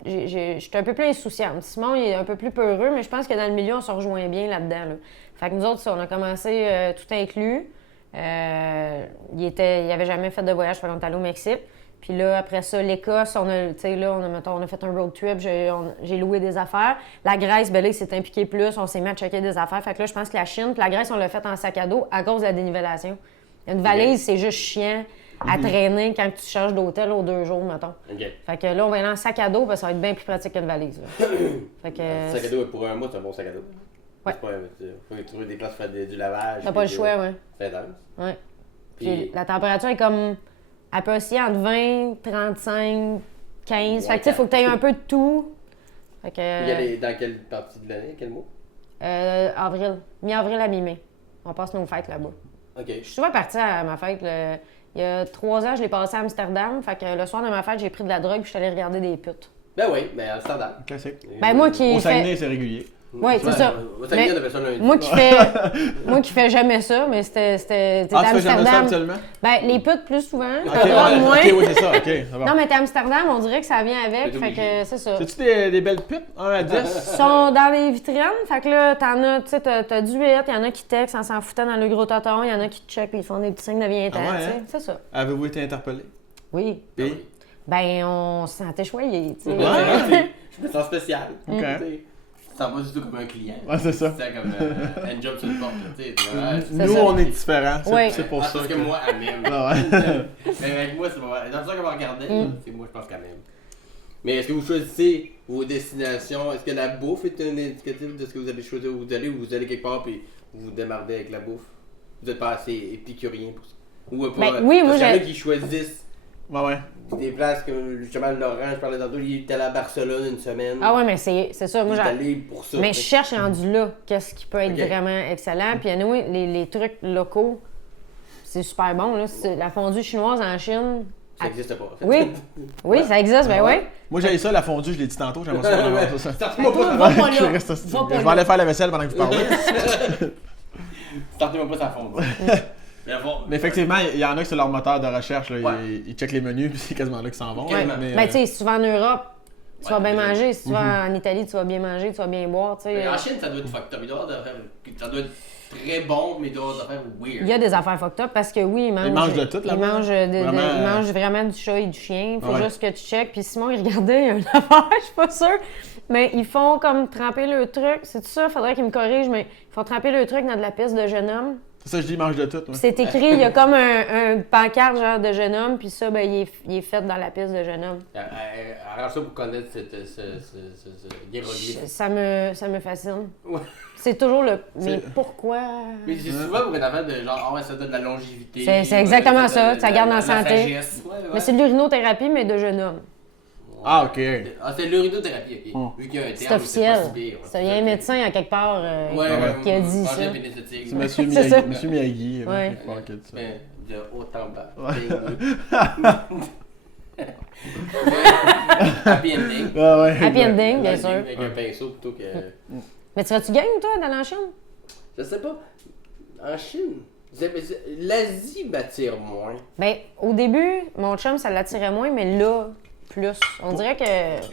j'étais un peu plus insouciante. Simon, il est un peu plus peureux, mais je pense que dans le milieu, on se rejoint bien là-dedans. Là. Fait que nous autres, on a commencé tout inclus. Il avait jamais fait de voyage, fait qu'on est allé au Mexique. Puis là, après ça, l'Écosse, on a fait un road trip, j'ai loué des affaires. La Grèce, ben là, il s'est impliqué plus, on s'est mis à checker des affaires. Fait que là, je pense que la Chine puis la Grèce, on l'a fait en sac à dos à cause de la dénivellation. Une valise, c'est juste chiant à traîner quand tu changes d'hôtel aux 2 jours, mettons. Fait que là, on va aller en sac à dos, parce que ça va être bien plus pratique qu'une valise. Fait que, sac à dos, pour un mois, c'est un bon sac à dos. Ouais. Faut trouver des places pour faire du lavage. T'as pas le choix, ouais. C'est intense. Ouais. Puis la température est comme... Elle peut osciller entre 20, 35, 15. Fait que tu sais, il faut que tu aies un peu de tout. Fait que, Dans quelle partie de l'année? Quel mois? avril. Mi-avril à mi-mai. On passe nos fêtes là-bas. OK. Je suis souvent partie à ma fête. Il y a 3 ans, je l'ai passé à Amsterdam. Fait que le soir de ma fête, j'ai pris de la drogue puis je suis allée regarder des putes. Ben oui, mais Amsterdam. Classique. Ben moi qui Au fais... Saguenay, c'est régulier. Oui, c'est ça. Au Saguenay, Mais on appelle ça lundi. moi qui fais jamais ça, mais c'était Ah, tu fais jamais ça Amsterdam. habituellement? Ben, les putes plus souvent, Ok, la drogue moins. ok, oui, c'est ça, ok. Ça va. Non, mais t'es à Amsterdam, on dirait que ça vient avec, T'es fait obligé. que c'est ça. C'est-tu des belles putes? 1 à 10? Ils sont dans les vitrines, fait que là, t'en as, tu sais, t'as du 8, il y en a qui textent en s'en foutant dans le gros tonton, il y en a qui te checkent, ils font des petits signes de viens-t'en, Ah ouais, tu sais, hein? c'est ça. Avez-vous été interpellé? Oui. Puis? Ben, on se sentait choyés, tu sais. Ouais, je me sens spécial. Ok. Tu sais, tu te sens pas du tout comme un client. Ouais, c'est ça. C'est comme un job sur le porte. Tu sais, tu vois, C'est Nous, ça. on est différents. Oui. C'est pour ça. Parce que moi, elle m'aime. Ah ouais. Mais avec moi, c'est pas. Dans ça qu'on va regarder, c'est moi, je pense qu'elle m'aime. Mais est-ce que vous choisissez vos destinations? Est-ce que la bouffe est un indicatif de ce que vous allez choisir où vous allez quelque part et vous vous démerdez avec la bouffe? Vous n'êtes pas assez épicurien pour ça? Ou pas? Ben, oui, moi, parce qu'il y en a j'ai- qui choisissent Ouais. des places comme justement Laurent, je parlais tantôt, il était allé à Barcelone une semaine. Ah ouais, mais c'est ça, moi Il est j'ai... allé pour ça. Mais je cherche rendu là, qu'est-ce qui peut être Ok. vraiment excellent. Puis anyway, les trucs locaux, c'est super bon, là. La fondue chinoise en Chine... Ça n'existe pas. Oui, oui, ça existe, ben oui. Moi, j'avais ça, la fondue, je l'ai dit tantôt, j'aimerais ça. vraiment ça. Startez-moi pas, Va pas Je là. reste- Va pas Je vais là. aller faire la vaisselle pendant que vous parlez. startez-moi pas sa fondue. Mais bon, Mais effectivement, il y en a qui c'est leur moteur de recherche. Là. Ouais. Ils checkent les menus, puis c'est quasiment là qu'ils s'en vont. Quasiment. Mais, Ben, tu sais, si tu vas en Europe, tu Ouais, vas bien mais- manger. Si tu vas en Italie, tu vas bien manger, tu vas bien boire, tu sais. Mais en Chine, ça doit être fucked up. Il doit y avoir des affaires- Ça doit être très bon, mais il doit y avoir des affaires weird. Il y a des affaires fucked up parce que oui, ils mangent. mangent de tout, Ils là-bas. mangent, Vraiment, ils mangent vraiment du chat et du chien. Il faut Ouais. juste que tu checkes. Puis Simon, il regardait, il y a une affaire, je suis pas sûre. Mais ils font comme tremper le truc. C'est ça, faudrait qu'il me corrige, mais ils font tremper le truc dans de la piste de jeune homme. c'est ça, je dis, ils mangent de tout. Ouais. Puis c'est écrit, il y a comme un pancarte genre de jeune homme, puis ça, ben, il est fait dans la piste de jeune homme. Arrange ça pour connaître ce hiéroglyphe. Ça me fascine. Ouais. C'est toujours le. Mais C'est- pourquoi? Mais c'est souvent pour une affaire de genre, ah ouais, ça donne de la longévité. C'est exactement ça, donne ça garde en la santé. sagesse. Ouais, ouais. Mais c'est de l'urinothérapie, mais de jeune homme. Ah, ok. Ah, c'est l'urinothérapie, ok. Vu qu'il y a un terme, C'est officiel. pas si pire, ouais. Il y a un médecin à quelque part qui a dit ça. C'est Monsieur C'est ça. Miyagi. Ouais. quelque part qui a dit ça. Mais de haut en bas. Happy ending. Ah ouais. Happy ending, bien sûr. Avec un pinceau plutôt que. Mais serais-tu gang, toi, d'aller en Chine? Je sais pas. En Chine. L'Asie m'attire moins. Ben, au début, mon chum, ça l'attirait moins, mais là, plus. On dirait que.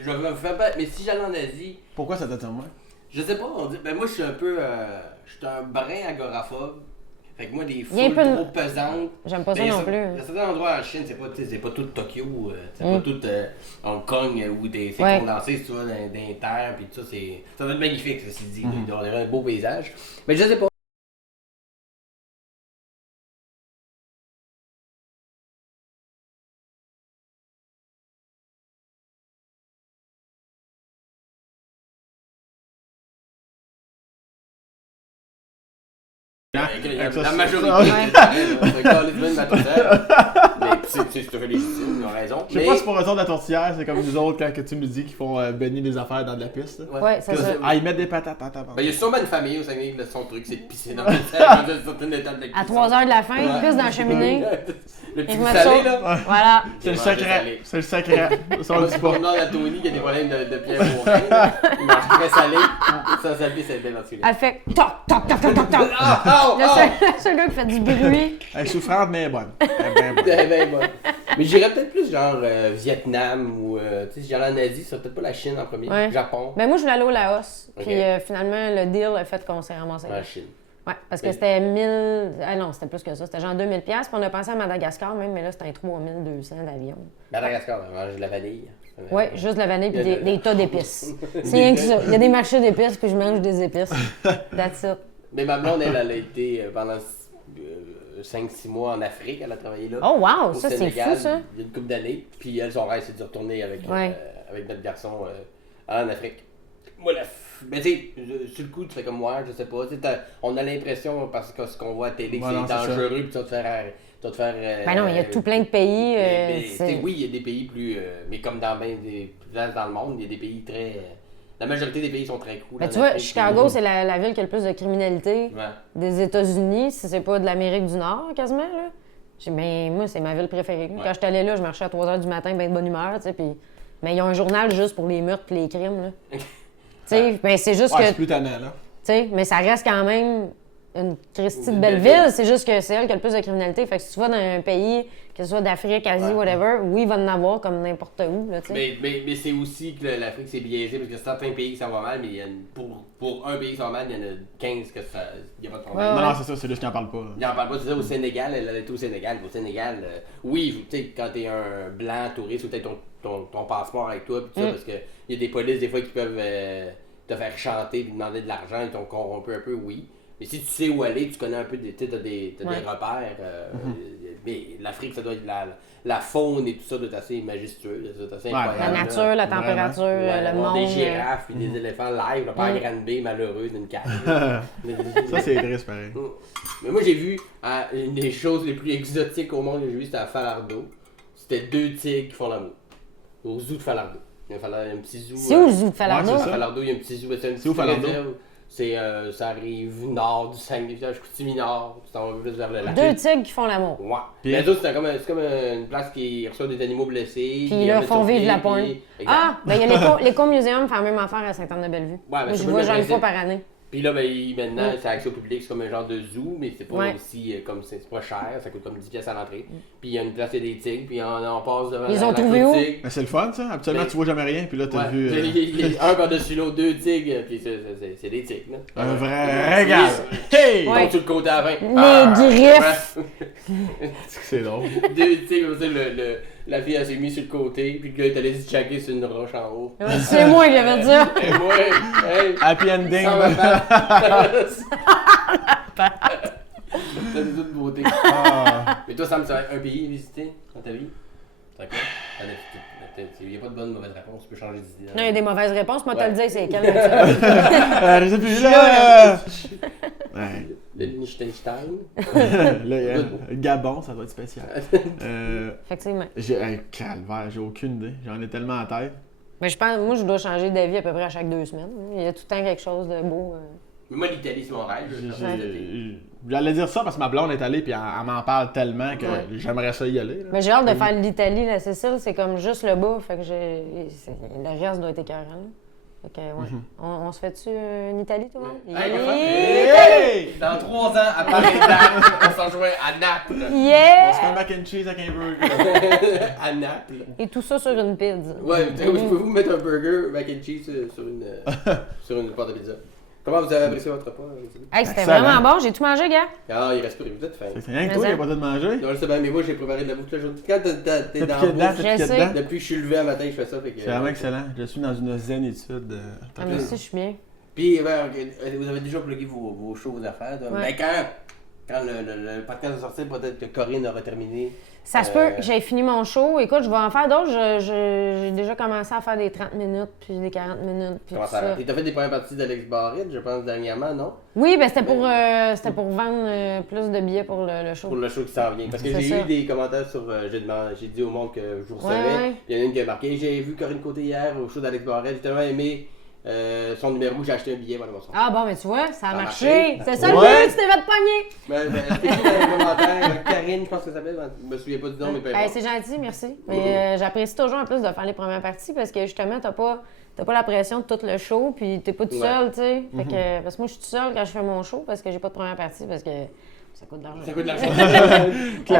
Je me fais pas. Mais si j'allais en Asie, Pourquoi ça t'attire moins? je sais pas. Ben moi, je suis un peu. Je suis un brin agoraphobe. Fait que moi, des Il y a un foules peu- trop pesantes. J'aime pas ça Ben, non Il y plus. a certains endroits en Chine, c'est pas tout Tokyo, c'est pas tout Hong Kong où c'est Ouais. condensé, tu vois, dans les terres, puis tout ça, ça doit être magnifique, ceci dit. Il doit y avoir un beau paysage. Mais je sais pas. La majorité Ouais. des terrains, c'est carrément ma tourtière. Mais c'est tout à fait légitime, ils ont raison. Je sais pas si pour raison de la tourtière, c'est comme nous autres quand que tu me dis qu'ils font baigner des affaires dans de la piste. là. Ouais, c'est ça. Ah, ils mettent des patates en Ben, il y a sûrement une famille au Saguenay que son truc c'est de pisser dans le certaines étapes de À 3 h de la fin, Ouais. pisse dans la cheminée. Le Et petit je goût me salé, saute. là. Voilà. C'est le Ils mangent secret. salé. C'est le secret. Ça, on le dit C'est pas. pour à Tony qui a des problèmes de Pierre Morin. Il mange très salé. Ça s'appelle c'est bien particulier. Elle fait toc, toc, toc, toc, toc, toc. Ah, oh, Là, oh! c'est celui qui fait du bruit. Elle est souffrante, mais bonne. Elle est bien bonne. C'est bien bon. Mais j'irais peut-être plus genre Vietnam ou tu sais si j'allais en Asie, ça serait peut-être pas la Chine en premier, Ouais. Japon. Ben moi, je voulais aller au Laos. Ok. Puis finalement, le deal a fait qu'on s'est ramassé. La Chine. Ouais, parce que Mais- c'était 1000. Ah non, c'était plus que ça. C'était genre 2000$. Puis on a pensé à Madagascar même, mais là, c'était un 3200 d'avion. Madagascar, on mange de la vanille. Oui, juste de la vanille puis Il y a des tas d'épices. C'est rien que ça. Il y a des marchés d'épices puis je mange des épices. That's it. Mais ma blonde, elle a été pendant 5-6 mois en Afrique, elle a travaillé là. Oh wow, Au ça c'est Sénégal, fou ça. Il y a une couple d'années. Puis elle, son rêve, c'est de retourner avec, Ouais. avec notre garçon en Afrique. Moi, mais tu sais, sur le coup, tu fais comme moi, je sais pas. On a l'impression, parce que ce qu'on voit à télé, que Ouais, non, c'est c'est dangereux, puis tu vas te faire. Ben non, il y a tout plein de pays. mais, c'est- oui, il y a des pays plus. Mais comme dans bien des places dans le monde, il y a des pays très. La majorité des pays sont très cool. Ben, en tu vois, Afrique, Chicago, puis- c'est la ville qui a le plus de criminalité Ouais. des États-Unis, si c'est pas de l'Amérique du Nord, quasiment, là. Ben, moi, c'est ma ville préférée. Ouais. Quand j'étais allée là, je marchais à 3 h du matin, ben de bonne humeur, tu sais, puis... Mais ils ont un journal juste pour les meurtres et les crimes, là. Tu sais, ben c'est juste Ouais, que... c'est plus tannant, là. Tu sais, mais ça reste quand même une Christie de Une belle belle ville. ville. C'est juste que c'est elle qui a le plus de criminalité. Fait que si tu vas dans un pays, que ce soit d'Afrique, Asie, Ouais. whatever, oui, il va en avoir comme n'importe où, là, tu sais. Mais c'est aussi que l'Afrique c'est biaisé parce que certains pays ça va mal, mais il y a pour un pays qui ça va mal, il y en a 15 que ça. Il n'y a pas de problème. Ouais. Non, non, c'est ça, c'est juste qu'ils en parlent pas. Il n'en parle pas, c'est ça, au Sénégal, elle était au Sénégal. Au Sénégal, oui, tu sais, quand t'es un blanc touriste, ou peut-être ton passeport avec toi, pis tout ça, parce qu'il y a des polices des fois qui peuvent te faire chanter et demander de l'argent, ils t'ont corrompu un peu, oui. Mais si tu sais où aller, tu connais un peu, t'as des repères. Mais l'Afrique, ça doit être la faune et tout ça doit être assez majestueux, ça doit être assez incroyable. La là. nature, la température, Ouais, le avoir monde. des girafes et des éléphants live, le père Granby malheureux d'une cage. Ça, c'est triste, pareil. Mais moi, j'ai vu une des choses les plus exotiques au monde que j'ai vu, c'était à Falardeau. C'était 2 tigres qui font l'amour. Au zoo de Falardeau. Il y a un petit zoo. C'est où le zoo de Falardeau? Ouais, À ça. Falardeau, il y a un petit zoo. C'est où, Falardeau? Ça arrive nord du Saguenay, village Chicoutimi-Nord. Tu t'en vas plus vers le lac. 2 tigres qui font l'amour. Ouais. Puis- Mais les autres, c'est comme une place qui reçoit des animaux blessés. Puis là, ils font mettent sur vivre la pied, pointe. puis- Exact. Ah, ben il y a l'éco-muséum fait la même affaire à Sainte-Anne-de-Bellevue. Moi, ben, je c'est vois le genre une principe. fois par année. Puis là, maintenant, c'est accès au public, c'est comme un genre de zoo, mais c'est pas Ouais. aussi comme c'est pas cher, ça coûte comme 10 pièces à l'entrée. Puis il y a une place, il y a des tigres, puis on passe devant Ils la ont la trouvé queue de où? tigre. Mais c'est le fun, ça. Habituellement, Mais- tu vois jamais rien, puis là, t'as Ouais. vu. Il y a un par-dessus l'autre, 2 tigres, puis c'est des tigres. Là. Un vrai régal. Hey! Ils Ouais. tombent sur le côté à la fin. Les griffes. C'est drôle. 2 tigres, tu sais, la fille elle s'est mise sur le côté, puis le gars est allé se checker sur une roche en haut. Ouais, c'est moi qui avais dit ça. Et moi, hey, Happy ending. ça va faire. C'est une toute beauté. Ah. Mais toi, Sam, tu as un pays visité dans ta vie? C'est quoi? Il n'y a pas de bonne ou mauvaise réponse, tu peux changer d'idée. Non, il y a des mauvaises réponses. Moi, t'as le dire, c'est quelle? Je sais plus, là. Ouais. Le Liechtenstein. Là, Gabon, ça doit être spécial. Effectivement. Calvaire, j'ai aucune idée. J'en ai tellement en tête. Mais je pense, moi, je dois changer d'avis à peu près à chaque 2 semaines. Il y a tout le temps quelque chose de beau. Mais moi, l'Italie, c'est mon rêve. J'allais dire ça parce que ma blonde est allée puis elle m'en parle tellement que j'aimerais ça y aller. Là. Mais j'ai hâte de faire l'Italie, la Sicile, c'est comme juste le bas. Fait que le reste doit être écœurant. Là. Fait que, ouais. On se fait-tu une Italie, tout le monde? Hey, Hey! dans 3 ans, à Paris-Naples, on s'en jouait à Naples. On se Yeah! fait un mac and cheese avec un burger. À Naples. Et tout ça sur une pizza. Ouais, pouvez-vous mettre un burger mac and cheese sur une pâte de pizza? Comment vous avez apprécié votre repas? Hey, c'était Excellent. vraiment bon. J'ai tout mangé, gars. Ah, il reste pas, vous êtes faim. C'est rien que toi qui n'as pas de manger. Non, je sais bien, mais moi, j'ai préparé de la bouffe toute la journée. Quand t'es T'as dans piqué la dedans, bouffe, t'as piqué Je sais. dedans. depuis que je suis levé un matin, je fais ça. Fait que, C'est vraiment excellent. Je suis dans une zénitude. Ah, mais aussi, je suis bien. Puis, vous avez déjà plugué vos shows, vos affaires. Ouais. Mais quand le podcast va sortir, peut-être que Corinne aura terminé. Ça se peut que j'ai fini mon show. Écoute, je vais en faire d'autres. J'ai déjà commencé à faire des 30 minutes, puis des 40 minutes, puis Comment tout ça ça. va? T'as fait des premières parties d'Alex Barrett, je pense, dernièrement, non? Oui, ben c'était pour vendre plus de billets pour le show. Pour le show qui s'en vient. Parce que C'est j'ai ça. eu des commentaires sur. J'ai dit au monde que je vous recevais. Ouais. Il y en a une qui a marqué. J'ai vu Corinne Côté hier au show d'Alex Barrett. J'ai tellement aimé son numéro, j'ai acheté un billet. Voilà, bon, Ah bon, mais tu vois, ça a Ça a marché. marché. C'est ça le Ouais. but, tu t'es fait pogner. Expliquez dans les commentaires. Karine, je pense que ça s'appelle. Je me souviens pas du nom, mais peu Hey, importe. c'est gentil, merci. Mais j'apprécie toujours en plus de faire les premières parties parce que justement, t'as pas la pression de tout le show, puis t'es pas tout Ouais. seul, tu sais. Fait que, parce que moi, je suis tout seul quand je fais mon show parce que j'ai pas de première partie parce que ça coûte de l'argent. Ça coûte de l'argent. Ça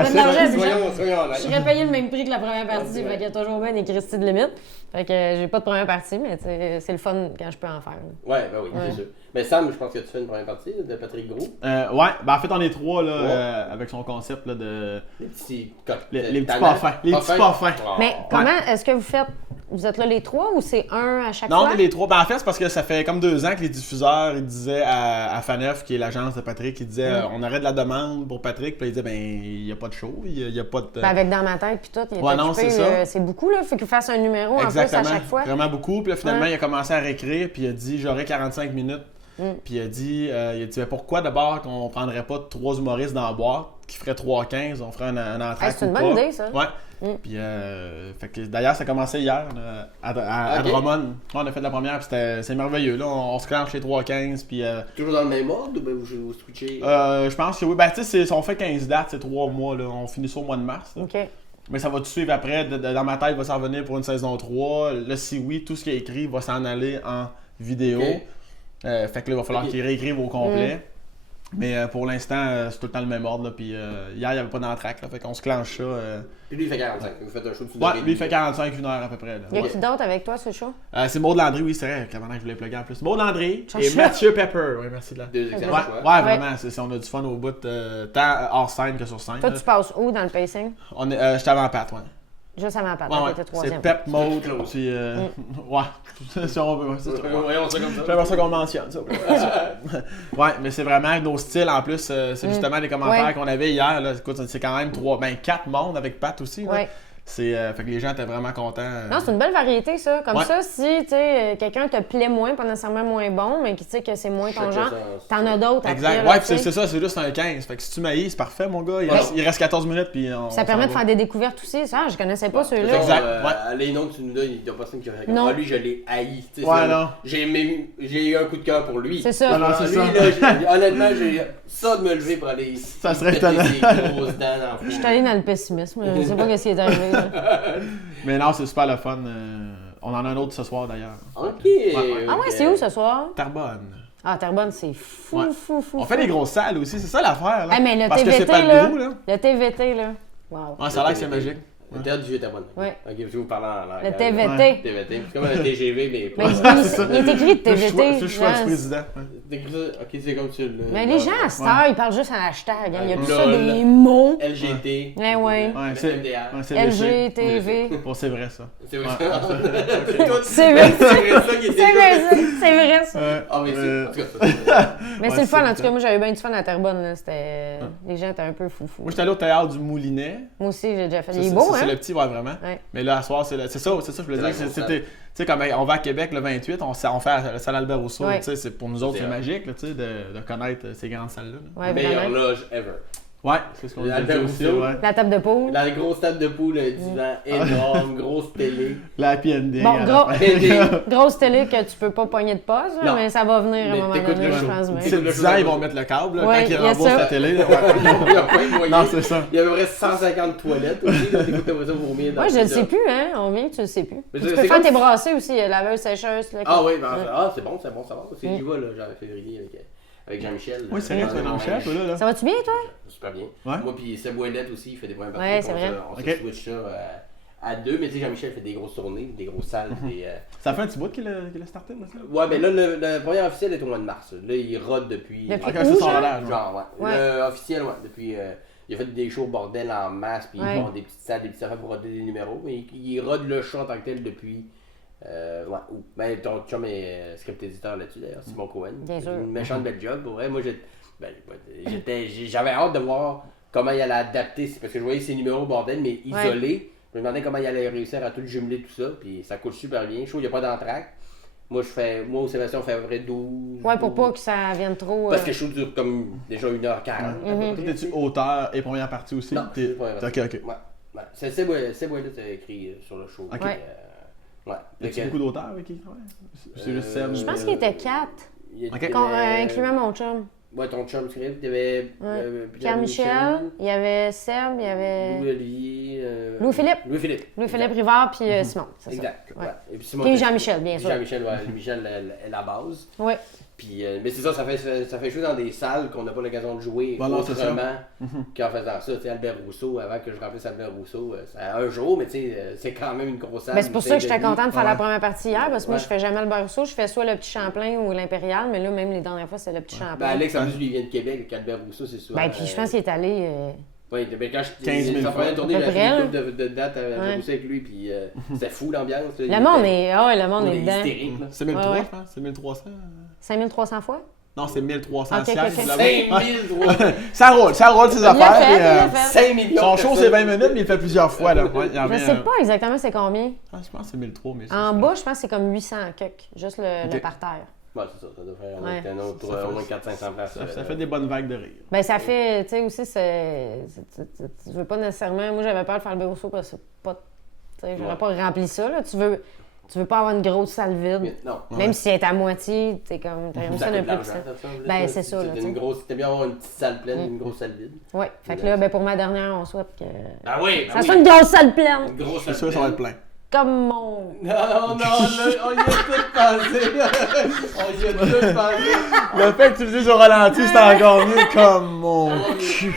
coûte de l'argent, c'est ça. Soyons honnêtes. Je serais payé le même prix que la première partie, Ouais. fait qu'il y a toujours bien des Christy de limite. Fait que j'ai pas de première partie, mais tu sais, c'est le fun quand je peux en faire. là. Ouais, ben oui, c'est sûr. Mais Sam, je pense que tu fais une première partie de Patrick Gros. Ouais, ben en fait, on est trois là, Ouais. avec son concept là, de. Les petits Les petits parfums. Les petits parfums. Mais comment est-ce que vous faites? Vous êtes là les trois ou c'est un à chaque Non, fois? on est les trois. Ben, en fait, c'est parce que ça fait comme 2 ans que les diffuseurs ils disaient à Faneuf, qui est l'agence de Patrick, ils disaient on arrête la demande pour Patrick. Puis ils disaient ben, il n'y a pas de show, il n'y a pas de. Ben, avec dans ma tête puis tout, il est Ouais, non, occupé, c'est ça. c'est beaucoup là, faut qu'il fasse un numéro en plus Exactement. à chaque fois. Vraiment beaucoup. Puis là, finalement, Ouais. il a commencé à réécrire, puis il a dit j'aurai 45 minutes Puis il a dit mais pourquoi d'abord qu'on prendrait pas 3 humoristes dans la boîte qui ferait 3,15, on ferait un entracte c'est une ou bonne pas. idée, ça. Ouais. Puis fait que d'ailleurs ça a commencé hier à Drummond. On a fait la première, puis c'est merveilleux. Là, on se clenche les 3,15 puis Toujours dans le même ordre ou ben vous switchez? je pense que oui. Ben tu sais, on fait 15 dates, c'est 3 mois là, on finit ça au mois de mars. Là. OK. Mais ça va tout suivre après. Dans ma tête, il va s'en revenir pour une saison 3. Là, si oui, tout ce qui est écrit va s'en aller en vidéo. Ok. Fait que là, il va falloir qu'ils réécrivent au complet. Mais pour l'instant, c'est tout le temps le même ordre. Là. Puis hier, il n'y avait pas d'entraque. Fait qu'on se clenche ça. Puis lui, il fait 45. Vous faites un show de Ouais, lui, il fait 45, 1 heure à peu près. Là. Y a qui d'autre avec toi, ce show? C'est Maud Landry, oui, c'est vrai. Comment je voulais plugger en plus. Maud Landry et Cherche ça. Mathieu Pepper. Oui, merci de la. Deux excellents Ouais, choix. ouais, vraiment. On a du fun au bout, tant hors scène que sur scène. Toi, là. tu passes où dans le pacing? J'étais avant Pat, ouais. Juste avant Pat, Ouais, t'étais c'est troisième. Pep Mode, Close. puis ouais, si on veut, ouais, c'est ça. Voyons ça comme ça. J'aimerais ça qu'on mentionne ça. Ouais, mais c'est vraiment nos styles en plus, c'est justement les commentaires Ouais. qu'on avait hier, là. Écoute, c'est quand même 4 mondes avec Pat aussi, là. Ouais. C'est, fait que les gens étaient vraiment contents. Non, c'est une belle variété, ça. Comme Ouais. ça, si tu sais, quelqu'un te plaît moins, pas nécessairement moins bon, mais qui sait que c'est moins ton Chacun genre, sa- t'en as d'autres Exact. après. Ouais, là, puis tu sais. c'est ça, c'est juste un 15. Fait que si tu maillis, c'est parfait, mon gars. Ouais. Il reste 14 minutes, puis on. Ça permet de faire des découvertes aussi. Ça, je connaissais pas ceux-là. Exact. Les noms que tu nous donnes, il n'y a personne qui va faire. Non. Ah, lui, je l'ai haï. Tu sais, Ouais, c'est- non. J'ai eu un coup de cœur pour lui. C'est ça. Non, non, Ah, c'est lui, ça. là, honnêtement, j'ai ça de me lever pour aller. Ça serait péter étonnant. ses grosses dents dans le Je fond. suis allée dans le pessimisme. Je sais pas ce qui est arrivé. Là. Mais non, c'est super le fun. On en a un autre ce soir d'ailleurs. Ok. Ah ouais, c'est où ce soir? Terrebonne. Ah, Terrebonne, c'est fou, Ouais. fou, fou. On fait des grosses salles aussi, c'est ça l'affaire. Là. Ah, mais le Parce que c'est TVT, pas là, le gros, là. le TVT, là. Wow. Ouais, ça a l'air que c'est magique. Le théâtre du Vieux-Tabonne. Ouais. Ok, je vais vous parler en langue. Le TVT. Ouais. TVT. C'est comme un TGV, mais Mais pas. il est écrit de TVT. C'est le choix du genre. président. Ouais. T'écris ça? Ok, c'est comme ça. Mais les gens, à cette heure, ils parlent juste en hashtag. hein. Il y a plus ça LOL. des mots. LGT. Ouais, ouais. Ouais, c'est MDR. ouais, c'est LG, TV. Bon, c'est vrai ça. C'est vrai. Ouais. C'est vrai. C'est vrai ça qui était. C'est vrai, ça. C'est vrai, ça. Ah, mais c'est. En tout cas, ça. Mais Ouais, c'est le fun, c'est en tout cas. Moi, j'avais bien du fun à Terrebonne. Là. C'était... Les gens étaient un peu foufous. Moi, j'étais allé au théâtre du Moulinet. Moi aussi, j'ai déjà fait. Ça, Il est c'est- beau, c'est hein? le petit, ouais, vraiment. Ouais. Mais là, à soir, c'est ça, je voulais C'est la dire. grosse C'était, tu sais, comme on va à Québec le 28, on fait la salle Albert Rousseau. Ouais. Tu sais, c'est pour nous autres, C'est c'est vrai. magique, là, tu sais, de connaître ces grandes salles-là. là. Ouais, Meilleure vraiment. loge ever. Ouais, c'est ce qu'on a Albert dit aussi, Rousseau. ouais. La table de poule. La grosse table de poule, un divan énorme, grosse télé. La happy ending. Bon, à la gros- fin. Télé. Grosse télé que tu peux pas pogner de pause, là, Non. mais ça va venir à un Mais moment t'écoutes donné, le je show. pense. bien. C'est 10 ans, ils vont mettre le câble, là, Ouais, quand ils il y a remboursent ça. la télé. là, ouais. Il y a plein de moyens. Non, c'est ça. Il y a à peu près 150 toilettes aussi. Là, t'écoutes après ça vomir dans Ouais, je le le sais plus, hein. On vient que tu le sais plus. Mais Tu c'est- peux c'est faire comme tes si- brassées aussi, laveuse, sécheuse. Là, Ah oui, ben, Ouais. c'est bon, ça va. C'est j'y vais, là, genre février avec Jean-Michel. Oui, c'est vrai, tu vas dans le chef, là. Ça va-tu bien, toi? Super bien. Ouais. Moi, puis Seb Ouellette aussi, il fait des points partout. Ouais, c'est vrai. On Ok. se switch ça à deux, mais tu sais, Jean-Michel fait des grosses tournées, des grosses salles. Ça fait un petit bout qu'il a starté, là, ça? Ouais, mais là, le premier officiel est au mois de mars. Là, il rôde depuis. Depuis Ok, où, ça sort genre? là, genre. Genre, ouais. Ouais. Le officiel, ouais, depuis. Il a fait des shows bordel en masse, puis Ouais. ils font des petites salles, des petites affaires pour roder des numéros. Mais il rôde le show en tant que tel depuis. Ouais, où? Ben, ton chum est script éditeur là-dessus, d'ailleurs, Simon Cohen. Bien sûr. Une méchante belle job, pour vrai. Moi, j'avais hâte de voir comment il allait adapter, parce que je voyais ses numéros bordel, mais isolés. Je me demandais comment il allait réussir à tout jumeler, tout ça, puis ça coule super bien. Je trouve qu'il n'y a pas d'entraque. Moi, au Sébastien, on fait à peu près 12. Ouais, pour 12. pas que ça vienne trop. Parce que je trouve dure comme déjà 1h40. Mhm. T'es-tu auteur et première partie aussi? Non, T'es- c'est pas vrai. Ok, ok. Ouais. Ouais. C'est Ouellette qui a écrit sur le show. Ok. Ouais. Ouais. Y a-tu beaucoup d'auteurs avec qui il travaille? C'est juste Seb. Je pense qu'il était 4, Il y Ok. avait- incluant mon chum. Ouais, ton chum script. Il y avait Pierre-Michel, il y avait Seb, il y avait Louis-Olivier. Louis-Philippe. Louis-Philippe. Louis-Philippe Rivard, puis Simon. C'est ça. Exact. Ouais. Ouais. Et puis Simon. Puis Jean-Michel, bien sûr. Jean-Michel, ouais. Michel est la base. Oui. Puis, mais c'est ça, ça fait jouer dans des salles qu'on n'a pas l'occasion de jouer Voilà, c'est ça. autrement qu'en faisant ça. Tu sais, Albert Rousseau, avant que je remplisse Albert Rousseau, ça a un jour, mais tu sais, c'est quand même une grosse salle. Ben, c'est pour ça que j'étais contente de faire la Ouais. première partie hier, parce que moi, Ouais. je fais jamais le Rousseau, je fais soit le Petit Champlain ou l'Impérial, mais là, même les dernières fois, c'est le Petit Ben, Champlain. Alex, en plus, lui, il vient de Québec, avec Albert Rousseau, c'est souvent. Ben, puis je pense qu'il est allé. Oui, ben, quand 15 000 sa première fois. tournée, À j'ai peu fait près, une couple de dates avec Ouais. Rousseau avec lui, puis c'était fou l'ambiance. Le monde est. Ah, ouais, le monde est dedans. hystérique, là. C'est 1300, Ouais, ouais. je pense. C'est 1300. 5300 fois? Non, c'est 1300 Ok, sièges, ok, ok. là-bas. 5000 Ça roule ses Il l'a affaires. fait, puis, il l'a fait. 5 millions. son de show, personnes. c'est 20 minutes, mais il fait plusieurs fois. Là. Ouais, il en Je vient, sais pas exactement c'est combien. Je pense que c'est 1300, mais En bas, je pense que c'est comme 800 quelques, juste le Ok. parterre. Ouais, c'est ça doit faire Ouais. un autre, Ça fait- au moins 400-500 places. Ça fait des bonnes vagues de rire. Ben, ça fait, tu sais, aussi, tu veux pas nécessairement. Moi, j'avais peur de faire le bureau parce que c'est pas. Tu sais, j'aurais Ouais. pas rempli ça, là. Tu veux pas avoir une grosse salle vide. Mais non. Même si elle est à moitié, t'es comme. T'as Ça ça coûte d'un de peu l'argent, plus. ça. Ben, c'est ça, là, C'était tu une sais. grosse. C'était bien avoir une petite salle pleine, une grosse salle vide. Ouais. Fait que là, ben, pour ma dernière, on souhaite que. Ah oui, Ça soit une grosse salle pleine! Une grosse C'est salle sûr, ça va être pleine. plein. Comme mon. Non, on y a tout pensé. On y a tout pensé. Le fait que tu le dises au ralenti, c'est encore mieux comme mon cul.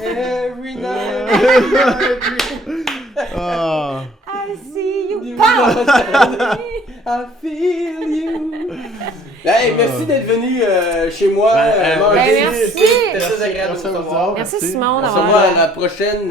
Every night. Ah. I see you! I feel you. Hey, merci d'être venu chez moi. manger. Ben, merci. C'était très agréable de Merci vous à vous recevoir. autres. Merci Merci. Simon On se d'avoir. revoit à la prochaine.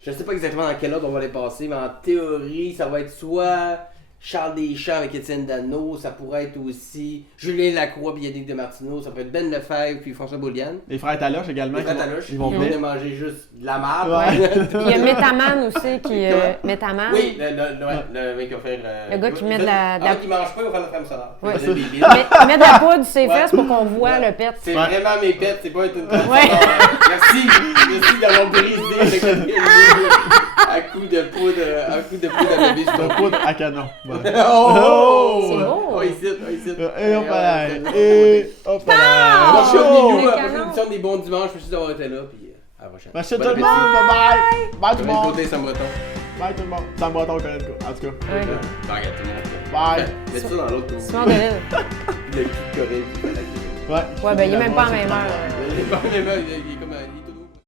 Je ne sais pas exactement dans quel ordre on va les passer, mais en théorie, ça va être soit Charles Deschamps avec Étienne Dano, ça pourrait être aussi Julien Lacroix puis Yannick Demartino, ça pourrait être Ben Lefebvre puis François Bouliane. Les frères Taloche également. Les frères Taloche, Ils vont ils venir. de manger juste de la merde. Ouais. Puis il y a Metaman aussi qui. Metaman. Oui, le mec qui va faire. Le gars qui met de la- Ah, qui mange pas, il va faire la crème solaire. Ouais. Il va faire des bibites. Mets de la poudre sur ses Ouais. fesses pour qu'on voit le pet. C'est Ouais. vraiment mes pets, c'est pas une crème Ouais. solaire. Merci d'avoir brisé à coup de poudre à bébé sur Un ton poudre à canon. Voilà. Oh! C'est beau. Oh, ici. Et hop là. Et hop là. Alors, je suis Oh! venu Les à la canons. prochaine émission des bons dimanches. Merci d'avoir été là. Puis à la prochaine. Merci tout Bon le monde. appétit. Bye bye. Bye tout le Corinne monde. Côté, Sam Breton. Bye tout le monde. Sam Breton, Corinne Côté. En tout cas. Ouais. Bon, regarde, tout le monde. Bye. Mets ça dans l'autre. Simon de Lille. Le cul de Corinne qui fait la gueule. Ouais. Ouais, ben il est même pas en même heure. Il est pas même, il est comme